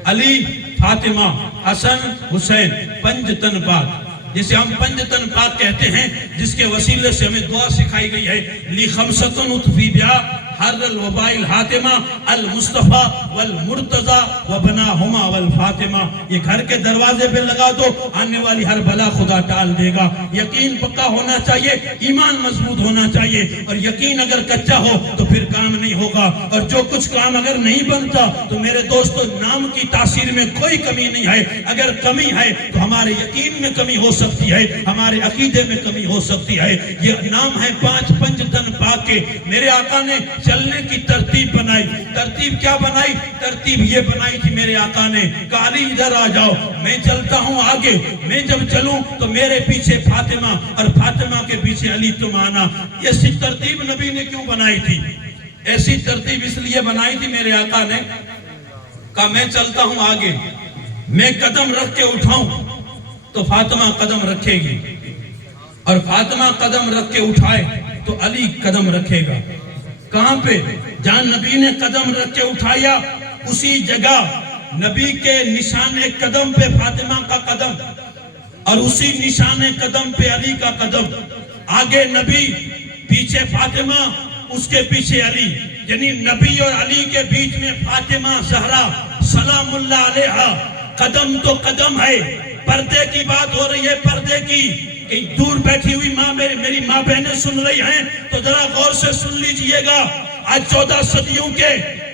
علی فاطمہ حسن حسین 5 تن پاک جسے ہم 5 تن پاک کہتے ہیں جس کے وسیلے سے ہمیں دعا سکھائی گئی ہے لی خمسۃ اطفی بہا حر الوباء الحاتمہ المصطفیٰ والمرتضی وبناہما والفاطمہ یہ گھر کے دروازے پہ لگا دو آنے والی ہر بلا خدا ٹال دے گا یقین پکا ہونا چاہیے ایمان مضبوط ہونا چاہیے اور یقین اگر کچا ہو تو پھر کام نہیں ہوگا اور جو کچھ کام اگر نہیں بنتا تو میرے دوستو نام کی تاثیر میں کوئی کمی نہیں ہے اگر کمی ہے تو ہمارے یقین میں کمی ہو سکتی ہے ہمارے عقیدے میں کمی ہو سکتی ہے یہ نام ہے 5 تن پاک کے میرے آقا نے چلنے کی ترتیب بنائی. ترتیب کیا بنائی؟ ترتیب یہ بنائی تھی میرے آقا نے کہ علی ادھر آ جاؤ، میں چلتا ہوں آگے، میں جب چلوں تو میرے پیچھے فاطمہ اور فاطمہ کے پیچھے علی، تم آنا. ایسی ترتیب نبی نے کیوں بنائی تھی؟ ایسی ترتیب اس لیے بنائی تھی میرے آقا نے کہ میں چلتا ہوں آگے، میں قدم رکھ کے اٹھاؤں تو فاطمہ قدم رکھے گی، اور فاطمہ قدم رکھ کے اٹھائے تو علی قدم رکھے گا. کہاں پہ؟ جہاں نبی نے قدم رکھ کے اٹھایا اسی جگہ نبی کے نشان قدم پہ فاطمہ کا قدم، اور اسی نشان قدم پہ علی کا قدم. آگے نبی، پیچھے فاطمہ، اس کے پیچھے علی، یعنی نبی اور علی کے بیچ میں فاطمہ زہرا سلام اللہ علیہا. قدم تو قدم ہے. پردے کی بات ہو رہی ہے، پردے کی. کہیں دور بیٹھی ہوئی ماں، میری ماں بہنیں سن رہی ہیں تو ذرا غور سے سن لیجئے گا. آج 14 صدیوں کے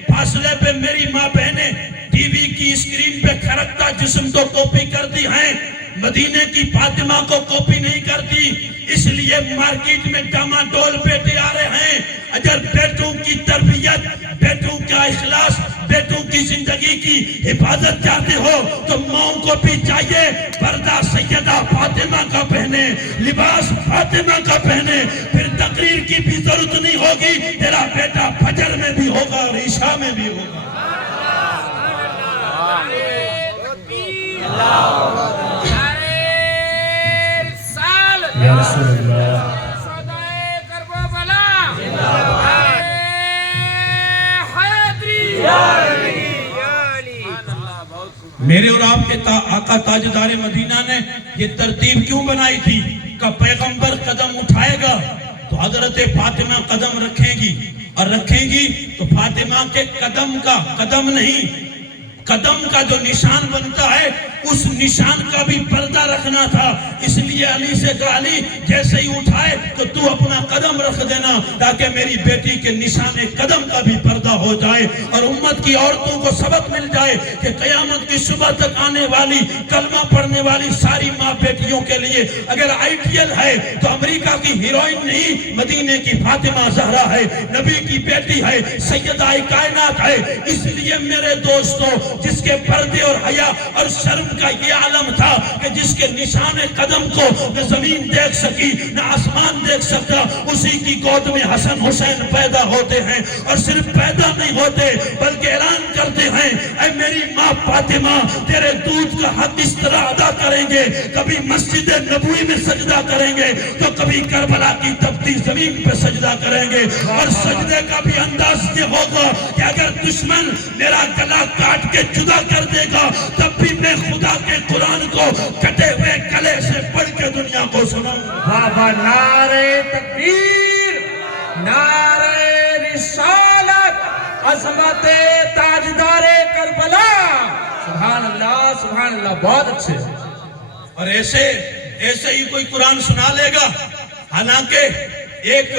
فاصلے پہ میری ماں بہنیں ٹی وی کی اسکرین پہ کھڑکتا جسم تو کاپی کرتی ہیں، مدینے کی فاطمہ کو کاپی نہیں کرتی. اس لیے مارکیٹ میں ڈاما ڈول بیٹے آ رہے ہیں. اگر بیٹوں کی تربیت، بیٹوں کا اخلاص، بیٹوں کی زندگی کی حفاظت چاہتے ہو تو ماؤں کو بھی چاہیے پردہ سیدہ فاطمہ کا پہنے، لباس فاطمہ کا پہنے. پھر تقریر کی بھی ضرورت نہیں ہوگی، تیرا بیٹا فجر میں بھی ہوگا اور عشاء میں بھی ہوگا. یا رسول اللہ. میرے اور آپ کے آقا تاجدار مدینہ نے یہ ترتیب کیوں بنائی تھی کہ پیغمبر قدم اٹھائے گا تو حضرت فاطمہ قدم رکھیں گی، اور رکھیں گی تو فاطمہ کے قدم کا، قدم نہیں، قدم کا جو نشان بنتا ہے اس نشان کا بھی پردہ رکھنا تھا. اس لیے علی سے کہا علی جیسے ہی اٹھائے تو تو اپنا قدم رکھ دینا تاکہ میری بیٹی کے نشان قدم کا بھی پردہ ہو جائے اور امت کی عورتوں کو سبق مل جائے کہ قیامت کی صبح تک آنے والی کلمہ پڑھنے والی ساری ماں بیٹیوں کے لیے اگر آئیڈیل ہے تو امریکہ کی ہیروئن نہیں، مدینے کی فاطمہ زہرا ہے، نبی کی بیٹی ہے، سیدہ کائنات ہے. اس لیے میرے دوستوں، جس کے پردے اور حیا اور شرم کا یہ عالم تھا کہ جس کے نشان قدم کو نہ زمین دیکھ سکی نہ آسمان دیکھ سکتا، اسی کی گود میں حسن حسین پیدا ہوتے ہیں، اور صرف پیدا نہیں ہوتے بلکہ اعلان کرتے ہیں اے میری ماں فاطمہ تیرے دودھ کا حق اس طرح ادا کریں گے، کبھی مسجد نبوی میں سجدہ کریں گے تو کبھی کربلا کی تپتی زمین پہ سجدہ کریں گے. اور سجدے کا بھی انداز یہ ہوگا کہ اگر دشمن میرا گلا کاٹ کے جدا کر دے گا تب بھی میں خدا کے قرآن کو کٹے ہوئے گلے سے پڑھ کے دنیا کو سناؤں. بابا نعرہ تکبیر، نعرہ رسالت، عظمت تاجدار کربلا. سبحان اللہ، سبحان اللہ. بہت اچھے. اور ایسے ہی کوئی قرآن سنا لے گا. حالانکہ ایک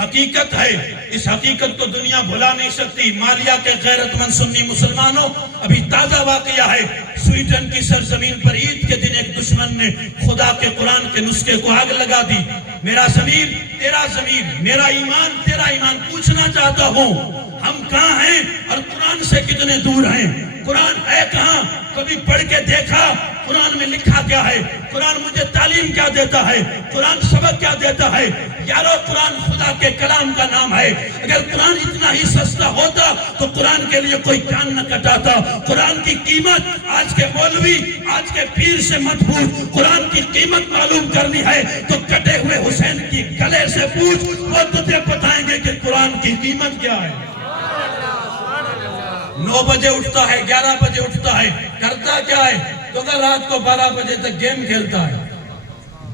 حقیقت ہے، اس حقیقت کو دنیا بھلا نہیں سکتی. مالیہ کے غیرت مند سنی مسلمانوں، ابھی تازہ واقعہ ہے، سویڈن کی سرزمین پر عید کے دن ایک دشمن نے خدا کے قرآن کے نسخے کو آگ لگا دی. میرا ضمیر تیرا ضمیر، میرا ایمان تیرا ایمان. پوچھنا چاہتا ہوں ہم کہاں ہیں اور قرآن سے کتنے دور ہیں؟ قرآن ہے کہاں؟ کبھی پڑھ کے دیکھا قرآن میں لکھا کیا ہے؟ قرآن مجھے تعلیم کیا دیتا ہے؟ قرآن سبق کیا دیتا ہے؟ یارو قرآن خدا کے کلام کا نام ہے. اگر قرآن اتنا ہی سستا ہوتا تو قرآن کے لیے کوئی جان نہ کٹاتا. قرآن کی قیمت آج کے مولوی، آج کے پیر سے مت پوچھ. قرآن کی قیمت معلوم کرنی ہے تو کٹے ہوئے حسین کی گلے سے پوچھ، وہ تجھے بتائیں گے کہ قرآن کی قیمت کیا ہے. 9 بجے اٹھتا ہے، 11 بجے اٹھتا ہے، کرتا کیا ہے؟ تو اگر رات کو 12 بجے تک گیم کھیلتا ہے،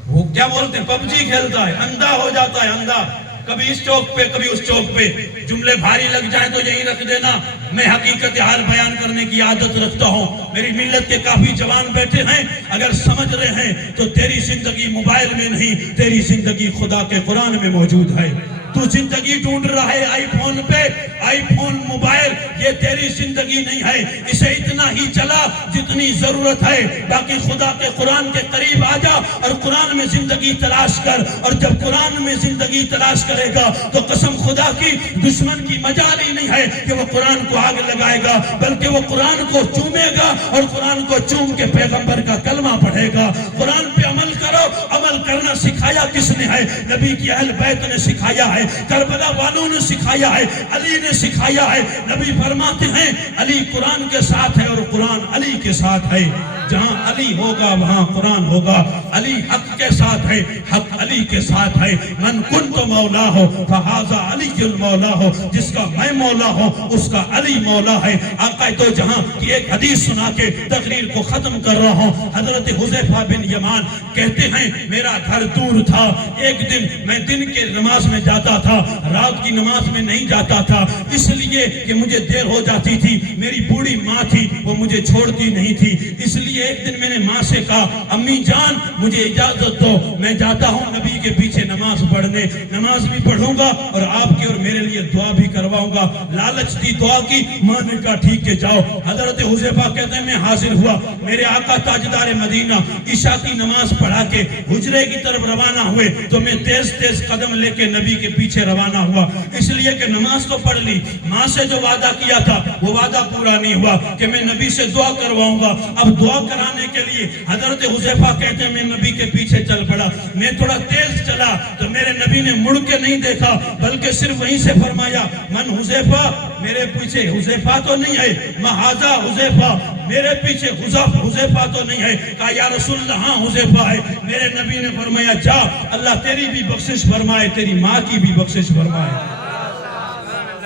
وہ کیا بولتے ہیں، پب جی کھیلتا ہے، اندھا ہو جاتا ہے. اندھا کبھی اس چوک پہ کبھی اس چوک پہ. جملے بھاری لگ جائیں تو یہی رکھ دینا میں حقیقت حال بیان کرنے کی عادت رکھتا ہوں. میری ملت کے کافی جوان بیٹھے ہیں، اگر سمجھ رہے ہیں تو تیری زندگی موبائل میں نہیں، تیری زندگی خدا کے قرآن میں موجود ہے. تو زندگی ڈھونڈ رہا ہے آئی فون پہ، آئی فون موبائل یہ تیری زندگی نہیں ہے، اسے اتنا ہی چلا جتنی ضرورت ہے، باقی خدا کے قرآن کے قریب آ جا اور قرآن میں زندگی تلاش کر، اور جب قرآن میں زندگی تلاش کرے گا تو قسم خدا کی دشمن کی مجال ہی نہیں ہے کہ وہ قرآن کو آگ لگائے گا، بلکہ وہ قرآن کو چومے گا اور قرآن کو چوم کے پیغمبر کا کلمہ پڑھے گا۔ قرآن پہ عمل کرو، عمل کرنا سکھایا کس نے ہے؟ نبی کی اہل بیت نے سکھایا ہے، کربلا والوں نے سکھایا ہے، علی نے سکھایا ہے۔ نبی فرماتے ہیں علی قرآن کے ساتھ ہے اور قرآن علی کے ساتھ ہے، جہاں علی ہوگا وہاں قرآن ہوگا، علی حق کے ساتھ ہے، حق علی کے ساتھ ہے۔ من کنت مولا ہو فہذا علی المولا ہو، جس کا میں مولا ہوں اس کا علی مولا ہے۔ آقا دو جہاں کی ایک حدیث سنا کے تقریر کو ختم کر رہا ہوں۔ حضرت حذیفہ بن یمان کہتے ہیں میرا گھر دور تھا، ایک دن میں دن کے نماز میں جاتا تھا، رات کی نماز میں نہیں جاتا تھا، اس لیے کہ مجھے دیر ہو جاتی تھی، میری بوڑھی ماں تھی وہ مجھے چھوڑتی نہیں تھی، اس لیے ایک دن میں نے ماں سے کہا امی جان مجھے اجازت دو، میں جاتا ہوں نبی کے پیچھے نماز پڑھنے، نماز بھی پڑھوں گا اور آپ کی اور میرے لیے دعا بھی کرواؤں گا۔ لالچ دی دعا کی، ماں نے کہا ٹھیک ہے جاؤ۔ حضرت حذیفہ کہتے ہیں میں حاضر ہوا، میرے آقا تاجدار مدینہ عشاء کی نماز پڑھا کے حجرے کی طرف روانہ ہوئے تو میں تیز تیز قدم لے کے نبی کے پیچھے روانہ ہوا، اس لیے کہ نماز تو پڑھ لی، ماں سے جو وعدہ کیا تھا وہ وعدہ پورا نہیں ہوا کہ میں نبی سے دعا کرواؤں گا۔ اب دعا کرانے کے لیے حضرت حذیفہ کہتے ہیں میں نبی کے پیچھے چل پڑا، میں تھوڑا تیز چلا تو میرے نبی نے مڑ کے نہیں دیکھا بلکہ صرف وہیں سے فرمایا من حذیفہ، میرے پیچھے حذیفہ تو نہیں ہے، مہذا حذیفہ، میرے پیچھے حذیفہ تو نہیں ہے۔ کہا یا رسول اللہ ہاں حذیفہ ہے۔ میرے نبی نے فرمایا جا اللہ تیری بھی بخشش فرمائے، تیری ماں کی بھی بخشش فرمائے۔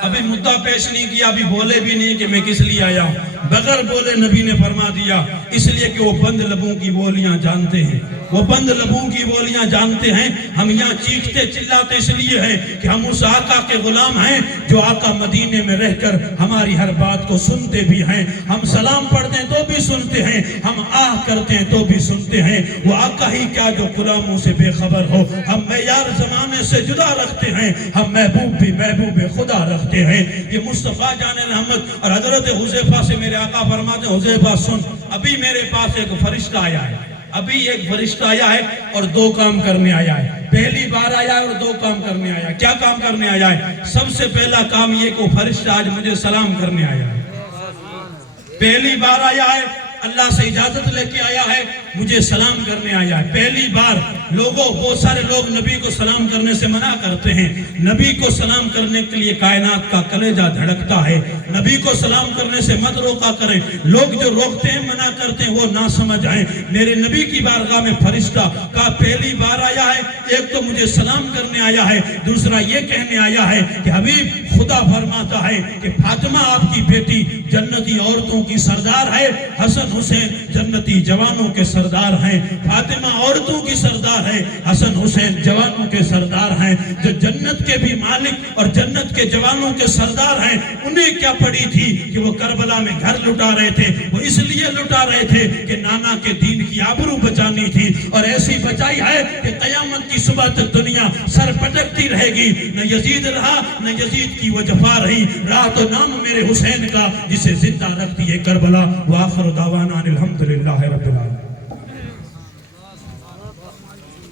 ابھی مدعا پیش نہیں کیا، ابھی بولے بھی نہیں کہ میں کس لیے آیا ہوں، بغیر بولے نبی نے فرما دیا اس لیے کہ وہ بند لبوں کی بولیاں جانتے ہیں، وہ بند لبوں کی بولیاں جانتے ہیں۔ ہم یہاں چیختے چلاتے اس لیے ہیں کہ ہم اس آقا کے غلام ہیں جو آقا مدینے میں رہ کر ہماری ہر بات کو سنتے بھی ہیں، ہم سلام پڑھتے ہیں تو بھی سنتے ہیں، ہم آہ کرتے ہیں تو بھی سنتے ہیں۔ وہ آقا ہی کیا جو غلاموں سے بے خبر ہو، ہم معیار زمانے سے جدا رکھتے ہیں، ہم محبوب بھی محبوب خدا رکھتے ہیں۔ یہ مصطفیٰ جان رحمت اور حضرت حذیفہ سے میرے آقا فرماتے ہیں حذیفہ سن، ابھی میرے پاس ایک فرشتہ آیا ہے، ابھی ایک فرشتہ آیا ہے اور دو کام کرنے آیا ہے، پہلی بار آیا ہے اور دو کام کرنے آیا ہے۔ کیا کام کرنے آیا ہے؟ سب سے پہلا کام یہ کہ وہ فرشتہ آج مجھے سلام کرنے آیا ہے، پہلی بار آیا ہے، اللہ سے اجازت لے کے آیا ہے، مجھے سلام کرنے آیا ہے۔ پہلی بار لوگوں بہت سارے لوگ نبی کو سلام کرنے سے منع کرتے ہیں، نبی کو سلام کرنے کے لیے کائنات کا کلیجہ دھڑکتا ہے، نبی کو سلام کرنے سے مت روکا کریں، لوگ جو روکتے ہیں منع کرتے ہیں وہ نہ سمجھ آئیں۔ میرے نبی کی بارگاہ میں فرشتہ کا پہلی بار آیا ہے، ایک تو مجھے سلام کرنے آیا ہے، دوسرا یہ کہنے آیا ہے کہ حبیب خدا فرماتا ہے کہ فاطمہ آپ کی بیٹی جنتی عورتوں کی سردار ہے، حسن حسین جنتی جوانوں کے سردار ہیں، فاطمہ عورتوں کی سردار ہے، حسن حسین جوانوں کے سردار ہیں۔ جو جنت کے بھی مالک اور جنت کے جوانوں کے سردار ہیں، انہیں کیا پڑی تھی کہ وہ کربلا میں گھر لٹا رہے تھے؟ وہ اس لیے لٹا رہے تھے کہ نانا کے دین کی آبرو بچانی تھی، اور ایسی بچائی ہے کہ قیامت کی صبح تک دنیا سر پٹکتی رہے گی، نہ یزید رہا نہ یزید کی وہ جفا رہی، رہا تو نام میرے حسین کا جسے زندہ رکھتی ہے کربلا۔ وآخر دعوانا